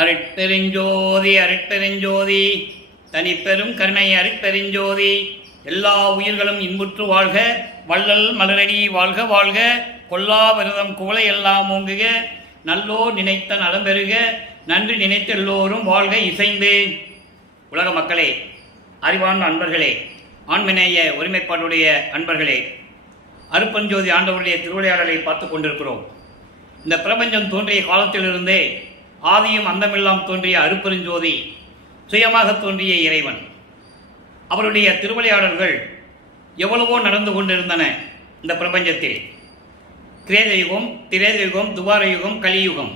அருட்பெருஞ்சோதி அருட்பெருஞ்சோதி தனிப்பெரும் கருணை அருட்பெருஞ்சோதி. எல்லா உயிர்களும் இன்புற்று வாழ்க, வள்ளல் மலரடி வாழ்க வாழ்க, கொல்லா விரதம் குவளை எல்லாம் ஓங்குக, நல்லோர் நினைத்த நலம் பெறுக, நன்றி நினைத்த எல்லோரும் வாழ்க இசைந்து. உலக மக்களே, அறிவான அன்பர்களே, ஆண்மநேய ஒருமைப்பாடுடைய அன்பர்களே, அருட்பெருஞ்சோதி ஆண்டவருடைய திருவிளையாடலை பார்த்து கொண்டிருக்கிறோம். இந்த பிரபஞ்சம் தோன்றிய காலத்திலிருந்தே ஆதியும் அந்தமெல்லாம் தோன்றிய அருட்பெருஞ்சோதி சுயமாக தோன்றிய இறைவன். அவருடைய திருவிளையாடல்கள் எவ்வளவோ நடந்து கொண்டிருந்தன இந்த பிரபஞ்சத்தில். கிரேதயுகம், திரேதயுகம், துவார யுகம், கலியுகம்.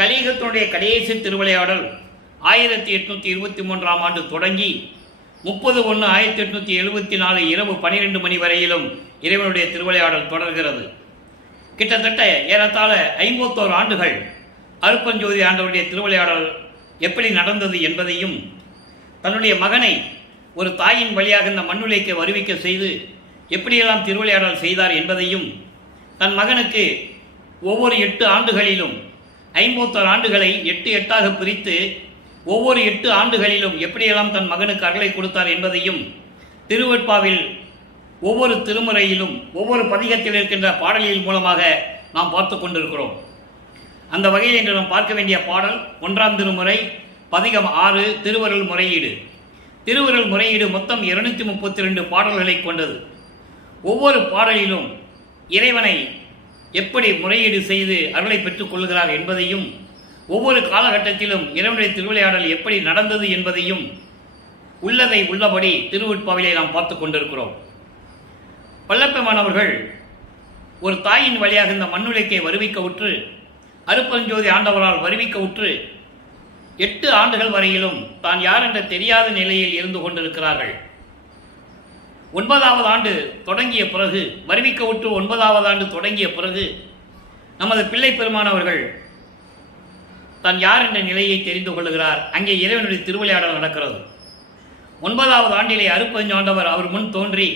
கலியுகத்தினுடைய கடைசி திருவிளையாடல் 1823ஆம் ஆண்டு தொடங்கி 30/1/1874 இரவு 12 மணி வரையிலும் இறைவனுடைய திருவிளையாடல் தொடர்கிறது. கிட்டத்தட்ட ஏறத்தாழ 51 ஆண்டுகள் அருட்பெருஞ்சோதி ஆண்டவருடைய திருவிளையாடல் எப்படி நடந்தது என்பதையும், தன்னுடைய மகனை ஒரு தாயின் வழியாக இந்த மண்ணுலைக்கு வருவிக்க செய்து எப்படியெல்லாம் திருவிளையாடல் செய்தார் என்பதையும், தன் மகனுக்கு ஒவ்வொரு 8 ஆண்டுகளிலும் 51 ஆண்டுகளை 8 பிரித்து ஒவ்வொரு 8 ஆண்டுகளிலும் எப்படியெல்லாம் தன் மகனுக்கு அருளை கொடுத்தார் என்பதையும் திருவெட்பாவில் ஒவ்வொரு திருமுறையிலும் ஒவ்வொரு பதிகத்தில் இருக்கின்ற பாடலின் மூலமாக நாம் பார்த்து கொண்டிருக்கிறோம். அந்த வகையில் இன்று நாம் பார்க்க வேண்டிய பாடல் 1ஆம் திருமுறை பதிகம் 6 திருவருள் முறையீடு. திருவருள் முறையீடு மொத்தம் 232 பாடல்களை கொண்டது. ஒவ்வொரு பாடலிலும் இறைவனை எப்படி முறையீடு செய்து அருளை பெற்றுக் கொள்கிறார் என்பதையும், ஒவ்வொரு காலகட்டத்திலும் இறைவனுடைய திருவிளையாடல் எப்படி நடந்தது என்பதையும் உள்ளதை உள்ளபடி திருவெட்பாவிலே நாம் பார்த்து கொண்டிருக்கிறோம். வல்லப்பெருமானவர்கள் ஒரு தாயின் வழியாக இந்த மண்ணுலைக்கை வருவிக்க உற்று, அருட்பெருஞ்சோதி ஆண்டவரால் வருவிக்க உற்று 8 ஆண்டுகள் வரையிலும் தான் யார் என்ற தெரியாத நிலையில் இருந்து கொண்டிருக்கிறார்கள். 9ஆவது ஆண்டு தொடங்கிய பிறகு, வருவிக்க உற்று 9ஆவது ஆண்டு தொடங்கிய பிறகு நமது பிள்ளை பெருமானவர்கள் தான் யார் என்ற நிலையை தெரிந்து கொள்ளுகிறார். அங்கே இறைவனுடைய திருவிளையாடல் நடக்கிறது. 9ஆவது ஆண்டிலே அருட்பெருஞ்சாண்டவர் அவர் முன் தோன்றி,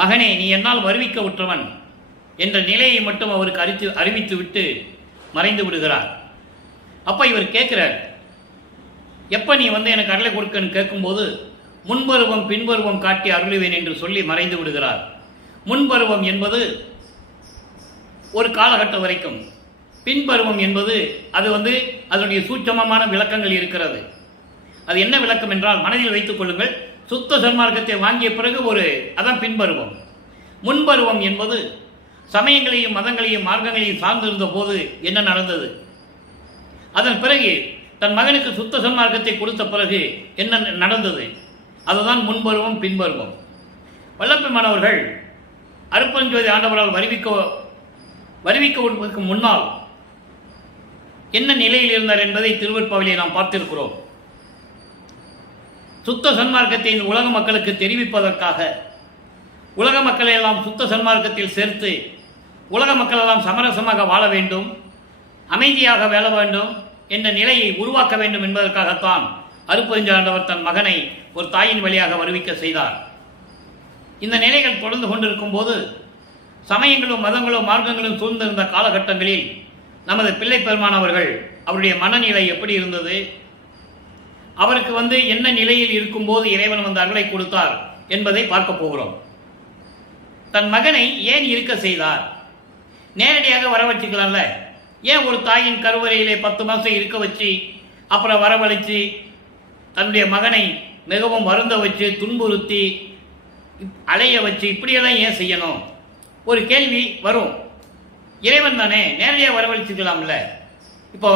மகனே, நீ என்னால் வருவிக்க உற்றவன் என்ற நிலையை மட்டும் அவருக்கு அறிவித்து விட்டு மறைந்து விடுகிறார். அப்போ இவர் கேட்கிறார், எப்போ நீ எனக்கு அருளை கொடுக்கன்னு கேட்கும்போது, முன்பருவம் பின்பருவம் காட்டி அருளுவேன் என்று சொல்லி மறைந்து விடுகிறார். முன்பருவம் என்பது ஒரு காலகட்டம் வரைக்கும், பின்பருவம் என்பது அது அதனுடைய சூட்சமமான விளக்கங்கள் இருக்கிறது. அது என்ன விளக்கம் என்றால், மனதில் வைத்துக் கொள்ளுங்கள், சுத்த சன்மார்க்கத்தை வாங்கிய பிறகு அதான் பின்பருவம். முன்பருவம் என்பது சமயங்களையும் மதங்களையும் மார்க்கங்களையும் சார்ந்திருந்த போது என்ன நடந்தது, அதன் பிறகு தன் மகனுக்கு சுத்த சன்மார்க்கத்தை கொடுத்த பிறகு என்ன நடந்தது, அதுதான் முன்பருவம் பின்பருவம். வல்லப்பெருமானவர்கள் அருட்பெருஞ்சோதி ஆண்டவரால் வருவிக்க முன்னால் என்ன நிலையில் இருந்தார் என்பதை திருவெட்பாவிலே நாம் பார்த்திருக்கிறோம். சுத்த சன்மார்க்கத்தை இந்த உலக மக்களுக்கு தெரிவிப்பதற்காக உலக மக்களை எல்லாம் சுத்த சன்மார்க்கத்தில் சேர்த்து உலக மக்கள் எல்லாம் சமரசமாக வாழ வேண்டும், அமைதியாக வாழ வேண்டும் என்ற நிலையை உருவாக்க வேண்டும் என்பதற்காகத்தான் அருட்பெருஞ்சாண்டவர் தன் மகனை ஒரு தாயின் வழியாக வருவிக்க செய்தார். இந்த நிலைகள் தொடர்ந்து கொண்டிருக்கும் போது, சமயங்களும் மதங்களும் மார்க்கங்களும் சூழ்ந்திருந்த காலகட்டங்களில் நமது பிள்ளை பெருமானவர்கள் அவருடைய மனநிலை எப்படி இருந்தது, அவருக்கு என்ன நிலையில் இருக்கும்போது இறைவன் அருளை கொடுத்தார் என்பதை பார்க்க போகிறோம். தன் மகனை ஏன் இருக்க செய்தார்? நேரடியாக வர வச்சுக்கலாம்ல. ஏன் ஒரு தாயின் கருவறையிலே 10 மாதம் இருக்க வச்சு அப்புறம் வரவழைச்சு தன்னுடைய மகனை மிகவும் வருந்த வச்சு துன்புறுத்தி அலைய வச்சு இப்படியெல்லாம் ஏன் செய்யணும்? ஒரு கேள்வி வரும். இறைவன் தானே, நேரடியாக வரவழைச்சுக்கலாம்ல. இப்போ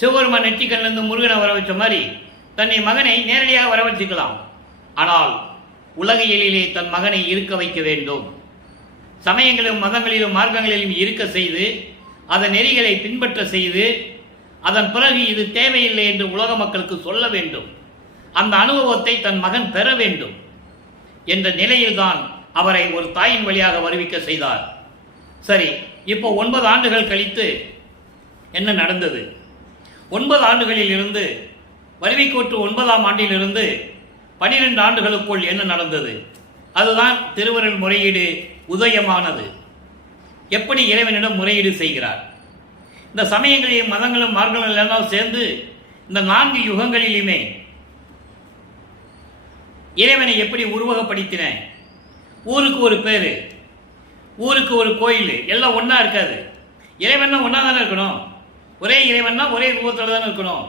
சிவபெருமான் நெற்றிக்கண்ணிலிருந்து முருகனை வர வச்ச மாதிரி தன்னை மகனை நேரடியாக வரவழைச்சுக்கலாம். ஆனால் உலகியலிலே தன் மகனை இருக்க வைக்க வேண்டும். சமயங்களிலும் மதங்களிலும் மார்க்கங்களிலும் இருக்க செய்து அதன் நெறிகளை பின்பற்ற செய்து அதன் பிறகு இது தேவையில்லை என்று உலக மக்களுக்கு சொல்ல வேண்டும். அந்த அனுபவத்தை தன் மகன் பெற வேண்டும் என்ற நிலையில்தான் அவரை ஒரு தாயின் வழியாக வருவிக்க செய்தார். சரி, இப்போ 9 ஆண்டுகள் கழித்து என்ன நடந்தது? 9 ஆண்டுகளில் இருந்து வருவிக்கோட்டு 9ஆம் ஆண்டிலிருந்து 12 ஆண்டுகளுக்குள் என்ன நடந்தது? அதுதான் திருவருள் முறையீடு உதயமானது. எப்படி இறைவனிடம் முறையீடு செய்கிறார்? இந்த சமயங்களையும் மதங்களும் மார்க்கங்களும் எல்லாம் சேர்ந்து இந்த 4 யுகங்களிலுமே இறைவனை எப்படி உருவகப்படுத்தின? ஊருக்கு ஒரு பேர், ஊருக்கு ஒரு கோயில், எல்லாம் ஒன்றா இருக்காது. இறைவன்னா ஒன்றா தானே இருக்கணும். ஒரே இறைவன்னா ஒரே ரூபத்தில் தானே இருக்கணும்.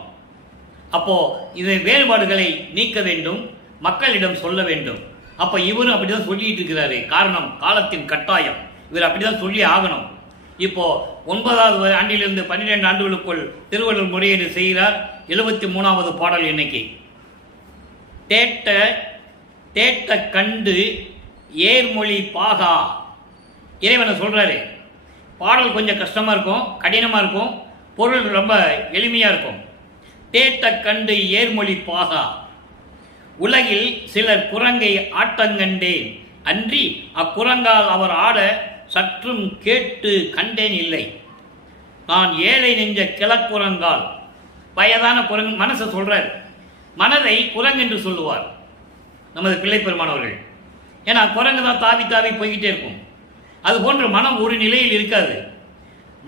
அப்போது இது வேறுபாடுகளை நீக்க வேண்டும், மக்களிடம் சொல்ல வேண்டும். அப்போ இவரும் அப்படி தான் சொல்லிட்டு இருக்கிறாரு. காரணம் காலத்தின் கட்டாயம். இவர் அப்படி தான் சொல்லி ஆகணும். இப்போது 9வது ஆண்டிலிருந்து 12 ஆண்டுகளுக்குள் திருவள்ளுவர் முறையீடு செய்கிறார். 73வது பாடல் இன்னைக்கு. தேட்ட கண்டு ஏர்மொழி பாகா. இறைவனை சொல்கிறாரு. பாடல் கொஞ்சம் கஷ்டமாக இருக்கும், கடினமாக இருக்கும், பொருள் ரொம்ப எளிமையாக இருக்கும். தேட்ட கண்டு ஏர்மொழி பாகா, உலகில் சிலர் குரங்கை ஆட்டங்கண்டேன், அன்றி அக்குரங்கால் அவர் ஆட சற்றும் கேட்டு கண்டேன் இல்லை. நான் ஏழை நெஞ்ச கிழக்குரங்கால். வயதான குரங்கு மனசை சொல்கிறார். மனதை குரங்கு என்று சொல்லுவார் நமது பிள்ளை பெருமானவர்கள். ஏன்னா குரங்கு தான் தாவி தாவி போய்கிட்டே இருக்கும். அது போன்ற மனம் ஒரு நிலையில் இருக்காது.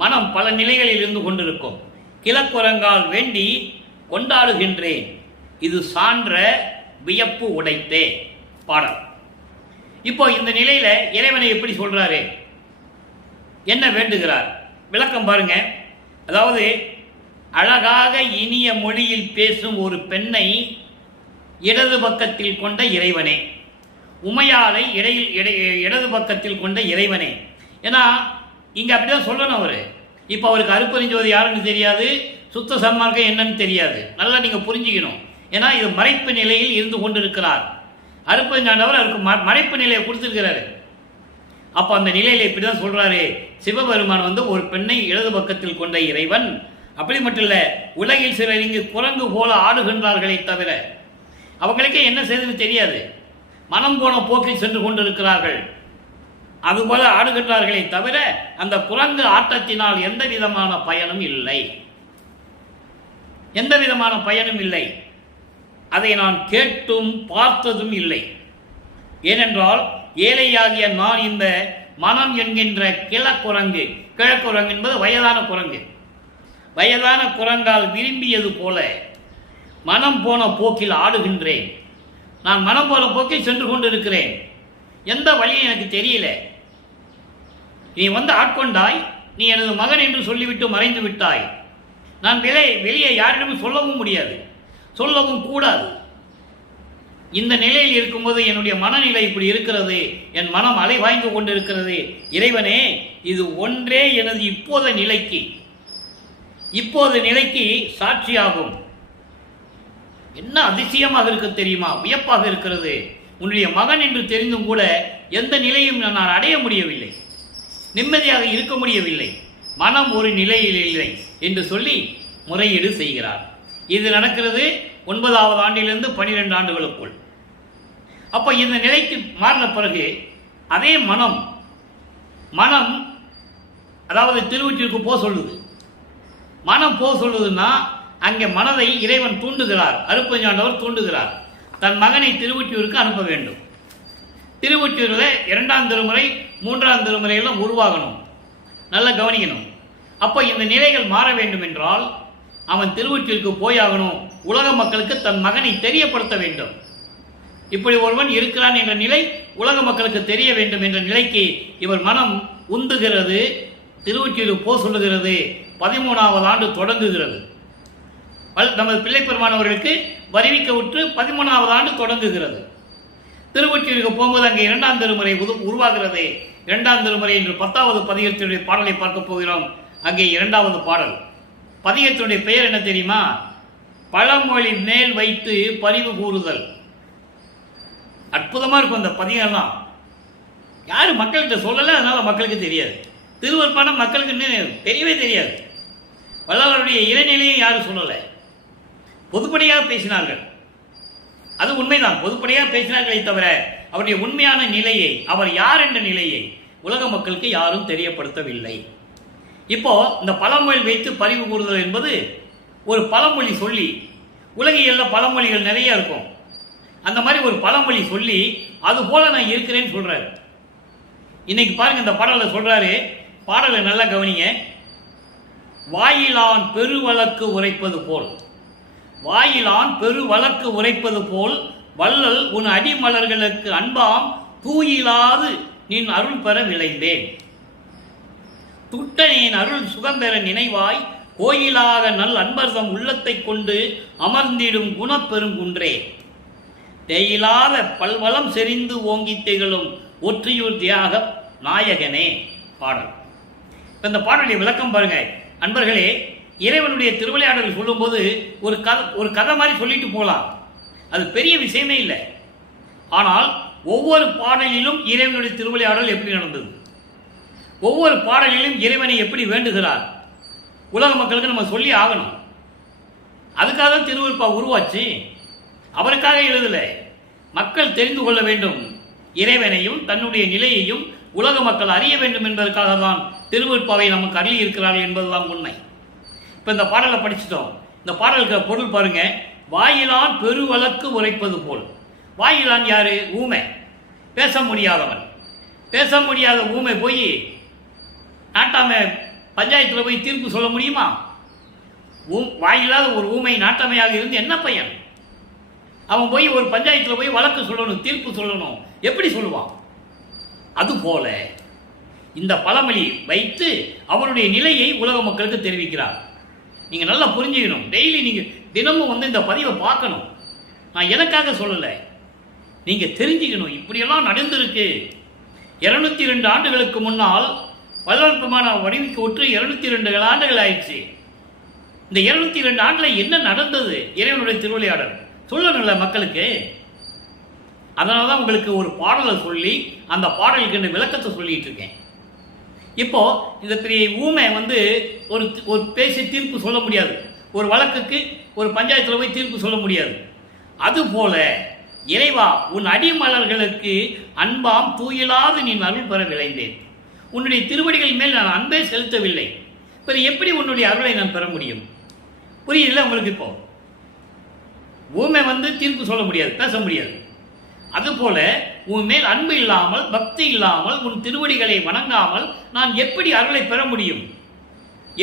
மனம் பல நிலைகளில் இருந்து கொண்டிருக்கும். கிழக்குரங்கால் வேண்டி கொண்டாடுகின்றேன், இது சான்ற வியப்பு உடைத்தே பாடல். இப்போ இந்த நிலையில இறைவனை எப்படி சொல்றாரு, என்ன வேண்டுகிறார், விளக்கம் பாருங்க. அதாவது அழகாக இனிய மொழியில் பேசும் ஒரு பெண்ணை இடது பக்கத்தில் கொண்ட இறைவனே, உமையாலை இடது பக்கத்தில் கொண்ட இறைவனே. ஏன்னா இங்க அப்படிதான் சொல்லணும் அவரு. இப்போ அவருக்கு அருப்பறிஞ்சோது யாருன்னு தெரியாது, சுத்த சன்மார்க்கம் என்னன்னு தெரியாது. நல்லா நீங்க புரிஞ்சுக்கணும். ஏன்னா இது மறைப்பு நிலையில் இருந்து கொண்டிருக்கிறார். அருப்பறிஞ்சாண்டவர் அவருக்கு மறைப்பு நிலையை கொடுத்திருக்கிறாரு. அப்போ அந்த நிலையில இப்படிதான் சொல்றாரு. சிவபெருமான் ஒரு பெண்ணை இடது பக்கத்தில் கொண்ட இறைவன். அப்படி மட்டும் இல்ல, உலகில் சிலர் இங்கு குரங்கு போல ஆடுகின்றார்களே தவிர அவங்களுக்கே என்ன செய்தது தெரியாது. மனம் போன போக்கில் சென்று கொண்டிருக்கிறார்கள். அதுபோல ஆடுகின்றார்களே தவிர அந்த குரங்கு ஆட்டத்தினால் எந்த விதமான பயனும் இல்லை, எந்த விதமான பயனும் இல்லை. அதை நான் கேட்டும் பார்த்ததும் இல்லை. ஏனென்றால் ஏழையாகிய நான் இந்த மனம் என்கின்ற கிழக்குரங்கு என்பது வயதான குரங்கு, வயதான குரங்கால் விரும்பியது போல மனம் போன போக்கில் ஆடுகின்றேன். நான் மனம் போன போக்கில் சென்று கொண்டிருக்கிறேன். எந்த வழியும் எனக்கு தெரியல. நீ ஆட்கொண்டாய், நீ எனது மகன் என்று சொல்லிவிட்டு மறைந்து விட்டாய். நான் வெளியே யாரிடமும் சொல்லவும் முடியாது, சொல்லவும் கூடாது. இந்த நிலையில் இருக்கும்போது என்னுடைய மனநிலை இப்படி இருக்கிறது, என் மனம் அலை வாய்ந்து கொண்டிருக்கிறது. இறைவனே, இது ஒன்றே எனது இப்போது நிலைக்கு சாட்சியாகும். என்ன அதிசயமாக இருக்க தெரியுமா, வியப்பாக இருக்கிறது. உன்னுடைய மகன் என்று தெரிந்தும் கூட எந்த நிலையும் நான் அடைய முடியவில்லை, நிம்மதியாக இருக்க முடியவில்லை, மனம் ஒரு நிலையில் இல்லை என்று சொல்லி முறையீடு செய்கிறார். இது நடக்கிறது 9வது ஆண்டிலிருந்து 12 ஆண்டுகளுக்குள். அப்போ இந்த நிலைக்கு மாறின பிறகு அதே மனம் அதாவது திருவொற்றிற்கு போக சொல்லுது. மனம் போக சொல்லுதுன்னா அங்கே மனதை இறைவன் தூண்டுகிறார், அருப்பஞ்சாண்டவர் தூண்டுகிறார். தன் மகனை திருவொற்றியூருக்கு அனுப்ப வேண்டும். திருவொற்றியூரில் 2ஆம் திருமுறை 3ஆம் திருமுறையெல்லாம் உருவாகணும், நல்லா கவனிக்கணும். அப்போ இந்த நிலைகள் மாற வேண்டும் என்றால் அவன் திருவொற்றியூருக்கு போயாகணும். உலக மக்களுக்கு தன் மகனை தெரியப்படுத்த வேண்டும். இப்படி ஒருவன் இருக்கிறான் என்ற நிலை உலக மக்களுக்கு தெரிய வேண்டும் என்ற நிலைக்கு இவர் மனம் உந்துகிறது. திருவொற்றியூருக்கு போக சொல்லுகிறது. 13வது ஆண்டு தொடங்குகிறது. நமது பிள்ளை பெருமானவர்களுக்கு வருவிக்க விட்டு 13வது ஆண்டு தொடங்குகிறது. திருவொற்றியூருக்கு போகும்போது அங்கே 2ஆம் திருமுறை உருவாகிறது. 2ஆம் திருமுறை என்று 10வது பதிகத்தினுடைய பாடலை பார்க்க போகிறோம். அங்கே 2வது பாடல். பதிகத்தினுடைய பெயர் என்ன தெரியுமா? பழமொழி மேல் வைத்து பரிவு கூறுதல். அற்புதமா இருக்கும் அந்த பதிகம்லாம். யாரும் மக்கள்கிட்ட சொல்லல, அதனால மக்களுக்கு தெரியாது. திருவருட்பானம் மக்களுக்கு தெரியவே தெரியாது. வள்ளலாருடைய இறைநிலையை யாரும் சொல்லலை, பொதுப்படியாக பேசினார்கள். அது உண்மைதான், பொதுப்படியாக பேசினார்களே தவிர அவருடைய உண்மையான நிலையை, அவர் யார் என்ற நிலையை உலக மக்களுக்கு யாரும் தெரியப்படுத்தவில்லை. இப்போ இந்த பழமொழி வைத்து பரிவு கூறுதல் என்பது ஒரு பழமொழி சொல்லி, உலகியல்ல பழமொழிகள் நிறைய இருக்கும், அந்த மாதிரி ஒரு பழமொழி சொல்லி அது போல நான் இருக்கிறேன்னு சொல்றாரு. இன்னைக்கு பாருங்க, இந்த பாடலை சொல்றாரு. பாடலை நல்லா கவனிங்க. வாயிலான் பெருவழக்கு உரைப்பது போல், வாயிலான் பெருவழக்கு உரைப்பது போல் வள்ளல் உன் அடிமலர்களுக்கு அன்பாம் தூயிலாது நின் அருள் பெற விளைந்தேன். துட்டனின் அருள் சுகம் பெற நினைவாய் கோயிலாக நல் அன்பர்தம் உள்ளத்தை கொண்டு அமர்ந்திடும் குணப்பெருங்குன்றே. தேயிலாத பல்வளம் செறிந்து ஓங்கி திகழும் ஒற்றியூர் தியாக நாயகனே. பாடல். இந்த பாடலுடைய விளக்கம் பாருங்க அன்பர்களே. இறைவனுடைய திருவிளையாடல் சொல்லும்போது ஒரு கதை மாதிரி சொல்லிட்டு போகலாம், அது பெரிய விஷயமே இல்லை. ஆனால் ஒவ்வொரு பாடலிலும் இறைவனுடைய திருவிளையாடல் எப்படி நடந்தது, ஒவ்வொரு பாடலிலும் இறைவனை எப்படி வேண்டுகிறார், உலக மக்களுக்கு நம்ம சொல்லி ஆகணும். அதுக்காக தான் திருவருட்பா உருவாச்சு, அவருக்காக எழுதல. மக்கள் தெரிந்து கொள்ள வேண்டும் இறைவனையும் தன்னுடைய நிலையையும் உலக மக்கள் அறிய வேண்டும் என்பதற்காக தான் திருவருட்பாவை நமக்கு அருளி இருக்கிறார்கள் என்பதுதான் உண்மை. இப்போ இந்த பாடலை படிச்சுட்டோம். இந்த பாடலுக்கு பொருள் பாருங்க. வாயிலான் பெருவழக்கு உரைப்பது போல். வாயிலான் யாரு? ஊமை, பேச முடியாதவன். பேச முடியாத ஊமை போய் நாட்டாம பஞ்சாயத்தில் போய் தீர்ப்பு சொல்ல முடியுமா? வாயில்லாத ஒரு ஊமை நாட்டாமையாக இருந்து என்ன பையன்? அவன் போய் ஒரு பஞ்சாயத்தில் போய் வழக்கு சொல்லணும், தீர்ப்பு சொல்லணும், எப்படி சொல்லுவான்? அதுபோல இந்த பழமொழி வைத்து அவருடைய நிலையை உலக மக்களுக்கு தெரிவிக்கிறார். நீங்கள் நல்லா புரிஞ்சுக்கணும். டெய்லி நீங்கள் தினமும் இந்த பதிவை பார்க்கணும். நான் எனக்காக சொல்லலை, நீங்கள் தெரிஞ்சுக்கணும். இப்படியெல்லாம் நடந்திருக்கு. 202 ஆண்டுகளுக்கு முன்னால் வல்லற்பமான வடிவுக்கு ஒற்று 202 ஆண்டுகள் ஆயிடுச்சு. இந்த 202 ஆண்டில் என்ன நடந்தது? இறைவனுடைய திருவிளையாடல் சொல்லணும்ல மக்களுக்கு. அதனால தான் உங்களுக்கு ஒரு பாடலை சொல்லி அந்த பாடலுக்கு விளக்கத்தை சொல்லிட்டு இருக்கேன். இப்போ இந்த பெரிய ஊமை ஒரு பேசி தீர்ப்பு சொல்ல முடியாது, ஒரு வழக்குக்கு ஒரு பஞ்சாயத்தில் போய் தீர்ப்பு சொல்ல முடியாது. அதுபோல இறைவா உன் அடிமலர்களுக்கு அன்பாம் தூயிலாது நீ அருள் பெற விளைந்தேன். உன்னுடைய திருவடிகள் மேல் நான் அன்பே செலுத்தவில்லை, இப்போ எப்படி உன்னுடைய அருளை நான் பெற முடியும்? புரியுதுல்ல உங்களுக்கு? இப்போ ஊமை தீர்ப்பு சொல்ல முடியாது, பேச முடியாது. அதுபோல உன் மேல் அன்பு இல்லாமல் பக்தி இல்லாமல் உன் திருவடிகளை வணங்காமல் நான் எப்படி அருளை பெற முடியும்?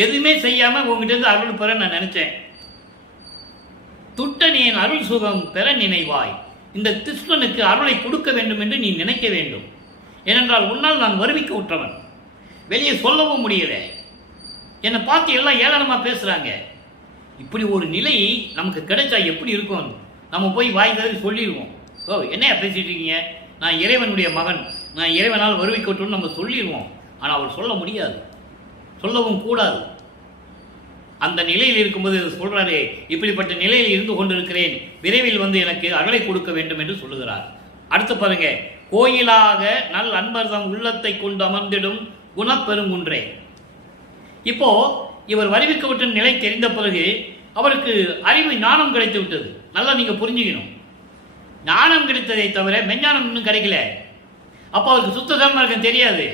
எதுவுமே செய்யாம உங்ககிட்ட இருந்து அருள் பெற நான் நினைச்சேன். துட்டனின் அருள் சுகம் பெற நினைவாய். இந்த கிருஷ்ணனுக்கு அருளை கொடுக்க வேண்டும் என்று நீ நினைக்க வேண்டும். ஏனென்றால் உன்னால் நான் வருவிக்க உற்றவன், வெளியே சொல்லவும் முடியல. என்னை பார்த்து எல்லாம் ஏளனமா பேசுறாங்க. இப்படி ஒரு நிலை நமக்கு கிடைச்சா எப்படி இருக்கும்? நம்ம போய் வாய் தடவி சொல்லிடுவோம், ஓ என்னையா பேசிட்டு இருக்கீங்க, நான் இறைவனுடைய மகன், நான் இறைவனால் வருவிக்கட்டும்னு நம்ம சொல்லிடுவோம். ஆனால் அவர் சொல்ல முடியாது, சொல்லவும் கூடாது. அந்த நிலையில் இருக்கும்போது சொல்றாரு, இப்படிப்பட்ட நிலையில் இருந்து கொண்டிருக்கிறேன், விரைவில் எனக்கு அருளை கொடுக்க வேண்டும் என்று சொல்லுகிறார். அடுத்து பாருங்க, கோயிலாக நல் அன்பர்தம் உள்ளத்தை கொண்டு அமர்ந்திடும் குணப்பெருங்குன்றே. இப்போ இவர் வருவிக்கப்பட்ட நிலை தெரிந்த பிறகு அவருக்கு அறிவு ஞானம் கிடைத்து விட்டது. நல்லா நீங்க புரிஞ்சுக்கணும். ஞானம் கிடைத்ததை தவிர மெஞ்ஞானம் இன்னும் கிடைக்கல. அப்போ அவருக்கு சுத்த சன்மார்க்கம் தெரியாது.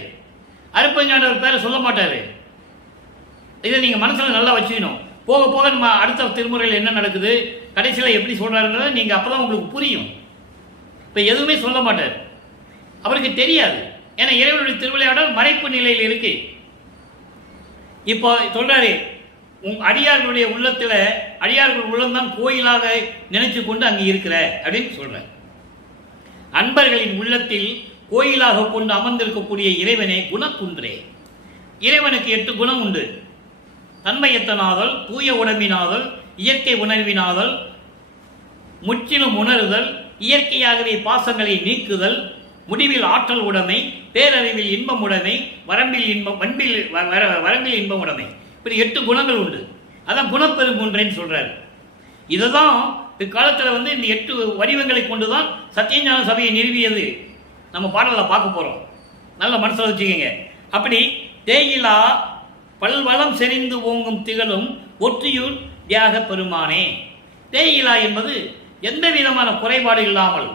அருப்பஞானவர் பேரை சொல்ல மாட்டாரு. இதை நீங்க மனசுல நல்லா வச்சுக்கணும். போக போக நம்ம அடுத்த திருமுறையில் என்ன நடக்குது, கடைசியில் எப்படி சொல்றாருன்றதை நீங்க அப்பதான் உங்களுக்கு புரியும். இப்ப எதுவுமே சொல்ல மாட்டார், அவருக்கு தெரியாது. ஏன்னா இறைவனுடைய திருவிளையாடல் மறைப்பு நிலையில் இருக்கு. இப்போ சொல்றாரு, அடியார்களுடைய உள்ளத்துல அடியார்கள் உள்ளம்தான் கோயிலாக நினைச்சு கொண்டு அங்கே இருக்கிற அப்படின்னு சொல்ற. அன்பர்களின் உள்ளத்தில் கோயிலாக கொண்டு அமர்ந்திருக்கக்கூடிய இறைவனே குணக்குன்றே. இறைவனுக்கு 8 குணம் உண்டு. தன்மையத்தனாதல், தூய உடம்பினாதல், இயற்கை உணர்வினாதல், முற்றிலும் உணர்தல், இயற்கையாகவே பாசங்களை நீக்குதல், முடிவில் ஆற்றல் உடைமை, பேரறிவில் இன்பம் உடைமை, வரம்பில் இன்பம் உடைமை. இப்படி 8 குணங்கள் உண்டு. அதான் குணப்பெருங்குன்றேன்னு சொல்றாரு. இதை தான் இக்காலத்தில் இந்த 8 வடிவங்களை கொண்டுதான் சத்தியஞான சபையை நிறுவியது. நம்ம பாடலில் பார்க்க போறோம். நல்ல மனசில் வச்சுக்கோங்க. அப்படி தேயிலா பல்வளம் செறிந்து ஓங்கும் திகழும் ஒற்றியூர் தியாக பெருமானே. தேயிலா என்பது எந்த விதமான குறைபாடு இல்லாமல்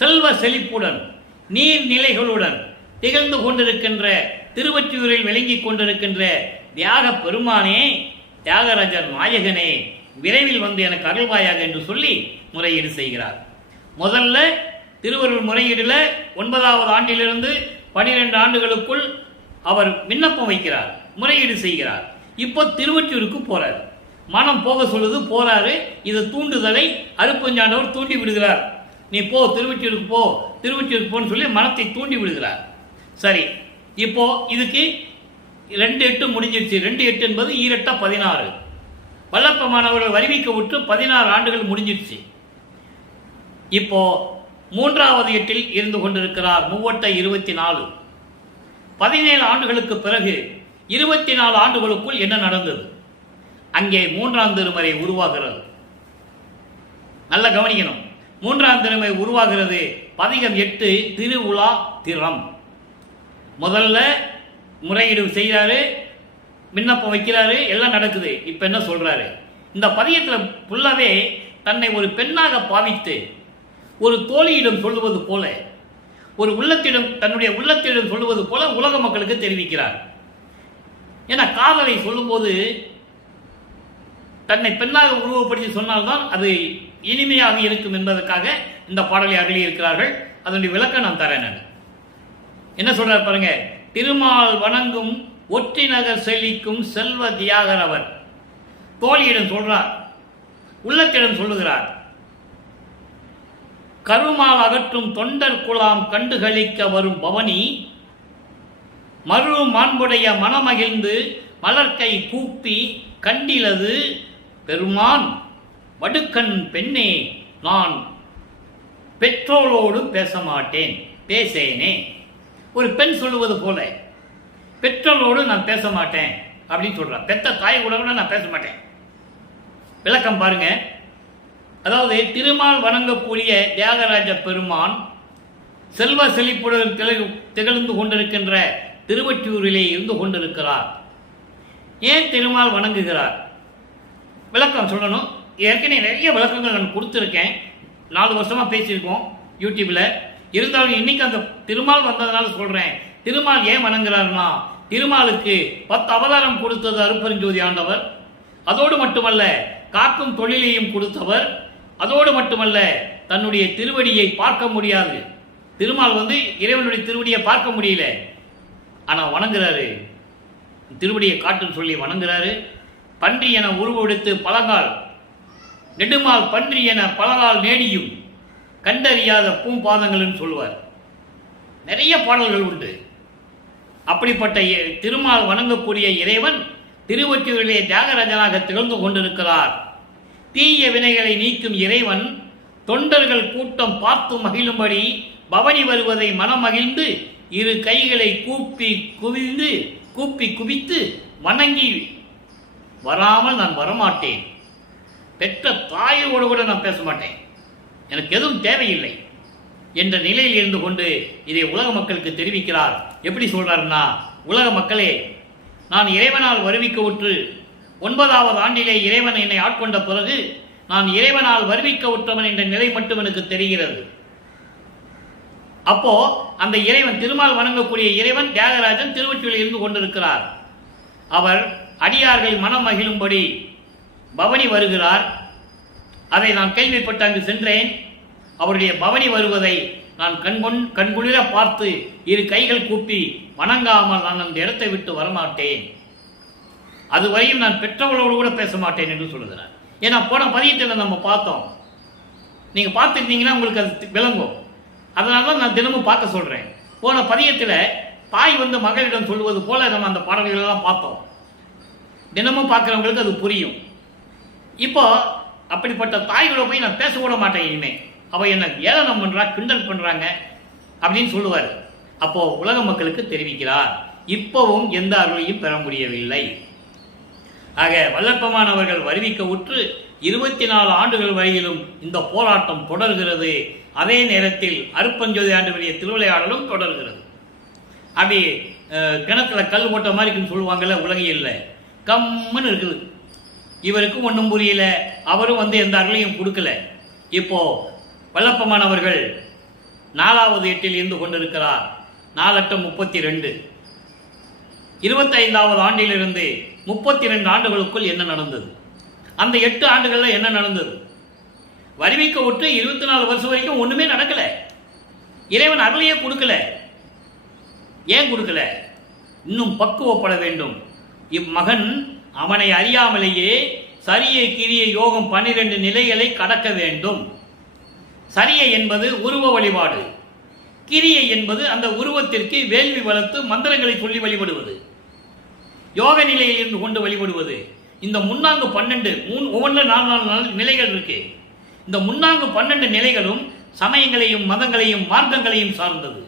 செல்வ செழிப்புடன் நீர்நிலைகளுடன் திகழ்ந்து கொண்டிருக்கின்ற திருவொற்றியூரில் விளங்கி கொண்டிருக்கின்ற தியாக பெருமானே, தியாகராஜர் நாயகனே, விரைவில் எனக்கு அருள்வாயாக என்று சொல்லி முறையீடு செய்கிறார். முதல்ல திருவருள் முறையீடுல 9வது ஆண்டிலிருந்து 12 ஆண்டுகளுக்குள் அவர் விண்ணப்பம் வைக்கிறார், முறையீடு செய்கிறார். இப்போ திருவொற்றியூருக்கு போறாரு. மனம் போக சொல்லுது, போறாரு. இது தூண்டுதலை அருட்பெருஞ்சாண்டவர் தூண்டி விடுகிறார். நீ போ, திருவொற்றியூருக்கு போ, திருவொற்றியூருக்கு போன்னு சொல்லி மனத்தை தூண்டி விடுகிறார். சரி, இப்போ இதுக்கு 2/8 முடிஞ்சிருச்சு. 2/8 என்பது 2 16. வல்லப்பமானவர்கள் வருவிக்க விட்டு 16 ஆண்டுகள் முடிஞ்சிருச்சு. இப்போ 3வது எட்டில் இருந்து கொண்டிருக்கிறார். 3/24. 17 ஆண்டுகளுக்கு பிறகு 24 ஆண்டுகளுக்குள் என்ன நடந்தது? அங்கே 3ஆம் திருமறை உருவாகிறது. நல்ல கவனிக்கணும். 3ஆம் திருமறை உருவாகிறது. பதிகம் 8 திருவுலா திறம். முதல்ல முறையீடு செய்கிறாரு, விண்ணப்பம் வைக்கிறாரு, எல்லாம் நடக்குது. இப்போ என்ன சொல்றாரு? இந்த பதியத்தில் ஃபுல்லாவே தன்னை ஒரு பெண்ணாக பாவித்து ஒரு தோழியிடம் சொல்லுவது போல, ஒரு உள்ளத்திடம், தன்னுடைய உள்ளத்திடம் சொல்லுவது போல உலக மக்களுக்கு தெரிவிக்கிறார். ஏன்னா காதலை சொல்லும்போது தன்னை பெண்ணாக உருவப்படுத்தி சொன்னால்தான் அது இனிமையாக இருக்கும் என்பதற்காக இந்த பாடலை அருளி இருக்கிறார்கள். அதனுடைய விளக்கம் நான் தரேன். நான் என்ன சொல்றார் பாருங்க. திருமால் வணங்கும் ஒற்றி நகர் செழிக்கும் செல்வ தியாகர் அவர். தோழியிடம் சொல்றார், உள்ளத்திடம் சொல்லுகிறார். கருமால் அகற்றும் தொண்டர் குலாம் கண்டுகளிக்க வரும் பவனி மறு மாண்புடைய மனமகிழ்ந்து மலர்கை கூப்பி கண்டிலது பெருமான் வடுக்கண் பெண்ணே நான் பெற்றோரோடு பேச மாட்டேன், பேசேனே. ஒரு பெண் சொல்லுவது போல பெற்றோரோடு நான் பேச மாட்டேன் அப்படின்னு சொல்றான். பெத்த தாய் கூட நான் பேச மாட்டேன். விளக்கம் பாருங்க. அதாவது திருமால் வணங்கக்கூடிய தியாகராஜ பெருமான் செல்வ செழிப்புடன் திகழ்ந்து கொண்டிருக்கின்ற திருவொற்றியூரிலே இருந்து கொண்டிருக்கிறார். ஏன் திருமால் வணங்குகிறார்? விளக்கம் சொல்லணும். ஏற்கனவே நிறைய விளக்கங்கள் நான் கொடுத்துருக்கேன். 4 வருஷமா பேசியிருக்கோம் யூடியூப்ல. இருந்தாலும் இன்னைக்கு அந்த திருமால் வந்ததுனால சொல்றேன். திருமால் ஏன் வணங்குறாருன்னா, திருமாலுக்கு 10 அவதாரம் கொடுத்தது அருட்பெருஞ்சோதி ஆண்டவர். அதோடு மட்டுமல்ல, காக்கும் தொழிலையும் கொடுத்தவர். அதோடு மட்டுமல்ல, தன்னுடைய திருவடியை பார்க்க முடியாது. திருமால் இறைவனுடைய திருவடியை பார்க்க முடியல, ஆனா வணங்குறாரு. திருவடியை காட்டுன்னு சொல்லி வணங்குறாரு. பன்றி என உருவெடுத்து பலகால் நெடுமால் பன்றி என பலகால் நேடியும் கண்டறியாத பூம்பாதங்கள் சொல்லுவார். நிறைய பாடல்கள் உண்டு. அப்படிப்பட்ட திருமால் வணங்கக்கூடிய இறைவன் திருவொற்றியூரிலே தியாகராஜனாக திகழ்ந்து கொண்டிருக்கிறார். தீய வினைகளை நீக்கும் இறைவன் தொண்டர்கள் கூட்டம் பார்த்து மகிழும்படி பவனி வருவதை மனமகிழ்ந்து 2 கைகளை கூப்பி குவித்து வணங்கி வராமல் நான் வரமாட்டேன். பெற்ற தாயோடு கூட நான் பேச மாட்டேன், எனக்கு எதுவும் தேவையில்லை என்ற நிலையில் இருந்து கொண்டு இதை உலக மக்களுக்கு தெரிவிக்கிறார். எப்படி சொல்றாருன்னா, உலக மக்களே, நான் இறைவனால் வருவிக்க உற்று 9வது ஆண்டிலே இறைவன் என்னை ஆட்கொண்ட பிறகு நான் இறைவனால் வருவிக்க உற்றவன் என்ற நிலை மட்டும் எனக்கு தெரிகிறது. அப்போ அந்த இறைவன், திருமால் வணங்கக்கூடிய இறைவன் தியாகராஜன் திருவொற்றியூரில் இருந்து கொண்டிருக்கிறார். அவர் அடியார்கள் மனம் மகிழும்படி பவனி வருகிறார். அதை நான் கேள்விப்பட்டு அங்கு சென்றேன். அவருடைய பவனி வருவதை நான் கண்குளிர பார்த்து 2 கைகள் கூப்பி வணங்காமல் நான் அந்த இடத்தை விட்டு வரமாட்டேன். அதுவரையும் நான் பெற்றவர்களோடு கூட பேச மாட்டேன் என்று சொல்லுகிறார். ஏன்னா போன பதியத்தில் நம்ம பார்த்தோம். நீங்க பார்த்துருந்தீங்கன்னா உங்களுக்கு அது விளங்கும். அதனால தான் நான் தினமும் பார்க்க சொல்றேன். போன பதியத்தில் தாய் மகளிடம் சொல்லுவது போல நம்ம அந்த பாடல்கள் எல்லாம் பார்த்தோம். தினமும் பார்க்குறவங்களுக்கு அது புரியும். இப்போ அப்படிப்பட்ட தாய்களை போய் நான் பேச கூட மாட்டேன் இனிமே. அவ என்ன ஏளனம் பண்றா, கிண்டல் பண்றாங்க அப்படின்னு சொல்லுவார். அப்போ உலக மக்களுக்கு தெரிவிக்கிறார். இப்பவும் எந்த அருளையும் பெற முடியவில்லை. ஆக வல்லற்பமானவர்கள் வருவிக்க உற்று 24 ஆண்டுகள் வரையிலும் இந்த போராட்டம் தொடர்கிறது. அதே நேரத்தில் அருட்பெருஞ்சோதி ஆண்டவருடைய திருவிளையாடலும் தொடர்கிறது. அப்படி கிணத்துல கல் போட்ட மாதிரி சொல்லுவாங்கல்ல, உலகியல்ல கம்முன்னு இருக்குது. இவருக்கும் ஒன்றும் புரியல, அவரும் எந்த அருளையும் கொடுக்கல. இப்போ வல்லப்பமானவர்கள் 4வது எட்டில் இருந்து கொண்டிருக்கிறார். 4×8 32. 25வது ஆண்டிலிருந்து 32 ஆண்டுகளுக்குள் என்ன நடந்தது? அந்த 8 ஆண்டுகள்ல என்ன நடந்தது? வருவிக்க விட்டு 24 வருஷம் வரைக்கும் ஒண்ணுமே நடக்கல. இறைவன் அருளையே கொடுக்கல. ஏன் கொடுக்கல? இன்னும் பக்குவப்பட வேண்டும். இம்மகன் அவனை அறியாமலேயே சரியை கிரிய யோகம் 12 நிலைகளை கடக்க வேண்டும். சரியை என்பது உருவ வழிபாடு, கிரியை என்பது அந்த உருவத்திற்கு வேள்வி வளர்த்து மந்திரங்களை சொல்லி வழிபடுவது, யோக நிலையில் இருந்து கொண்டு வழிபடுவது. இந்த முன்னாங்கு 12 ஒவ்வொன்றில் 4 நிலைகள் இருக்கு. இந்த முன்னாங்கு 12 நிலைகளும் சமயங்களையும் மதங்களையும் மார்க்கங்களையும் சார்ந்தது.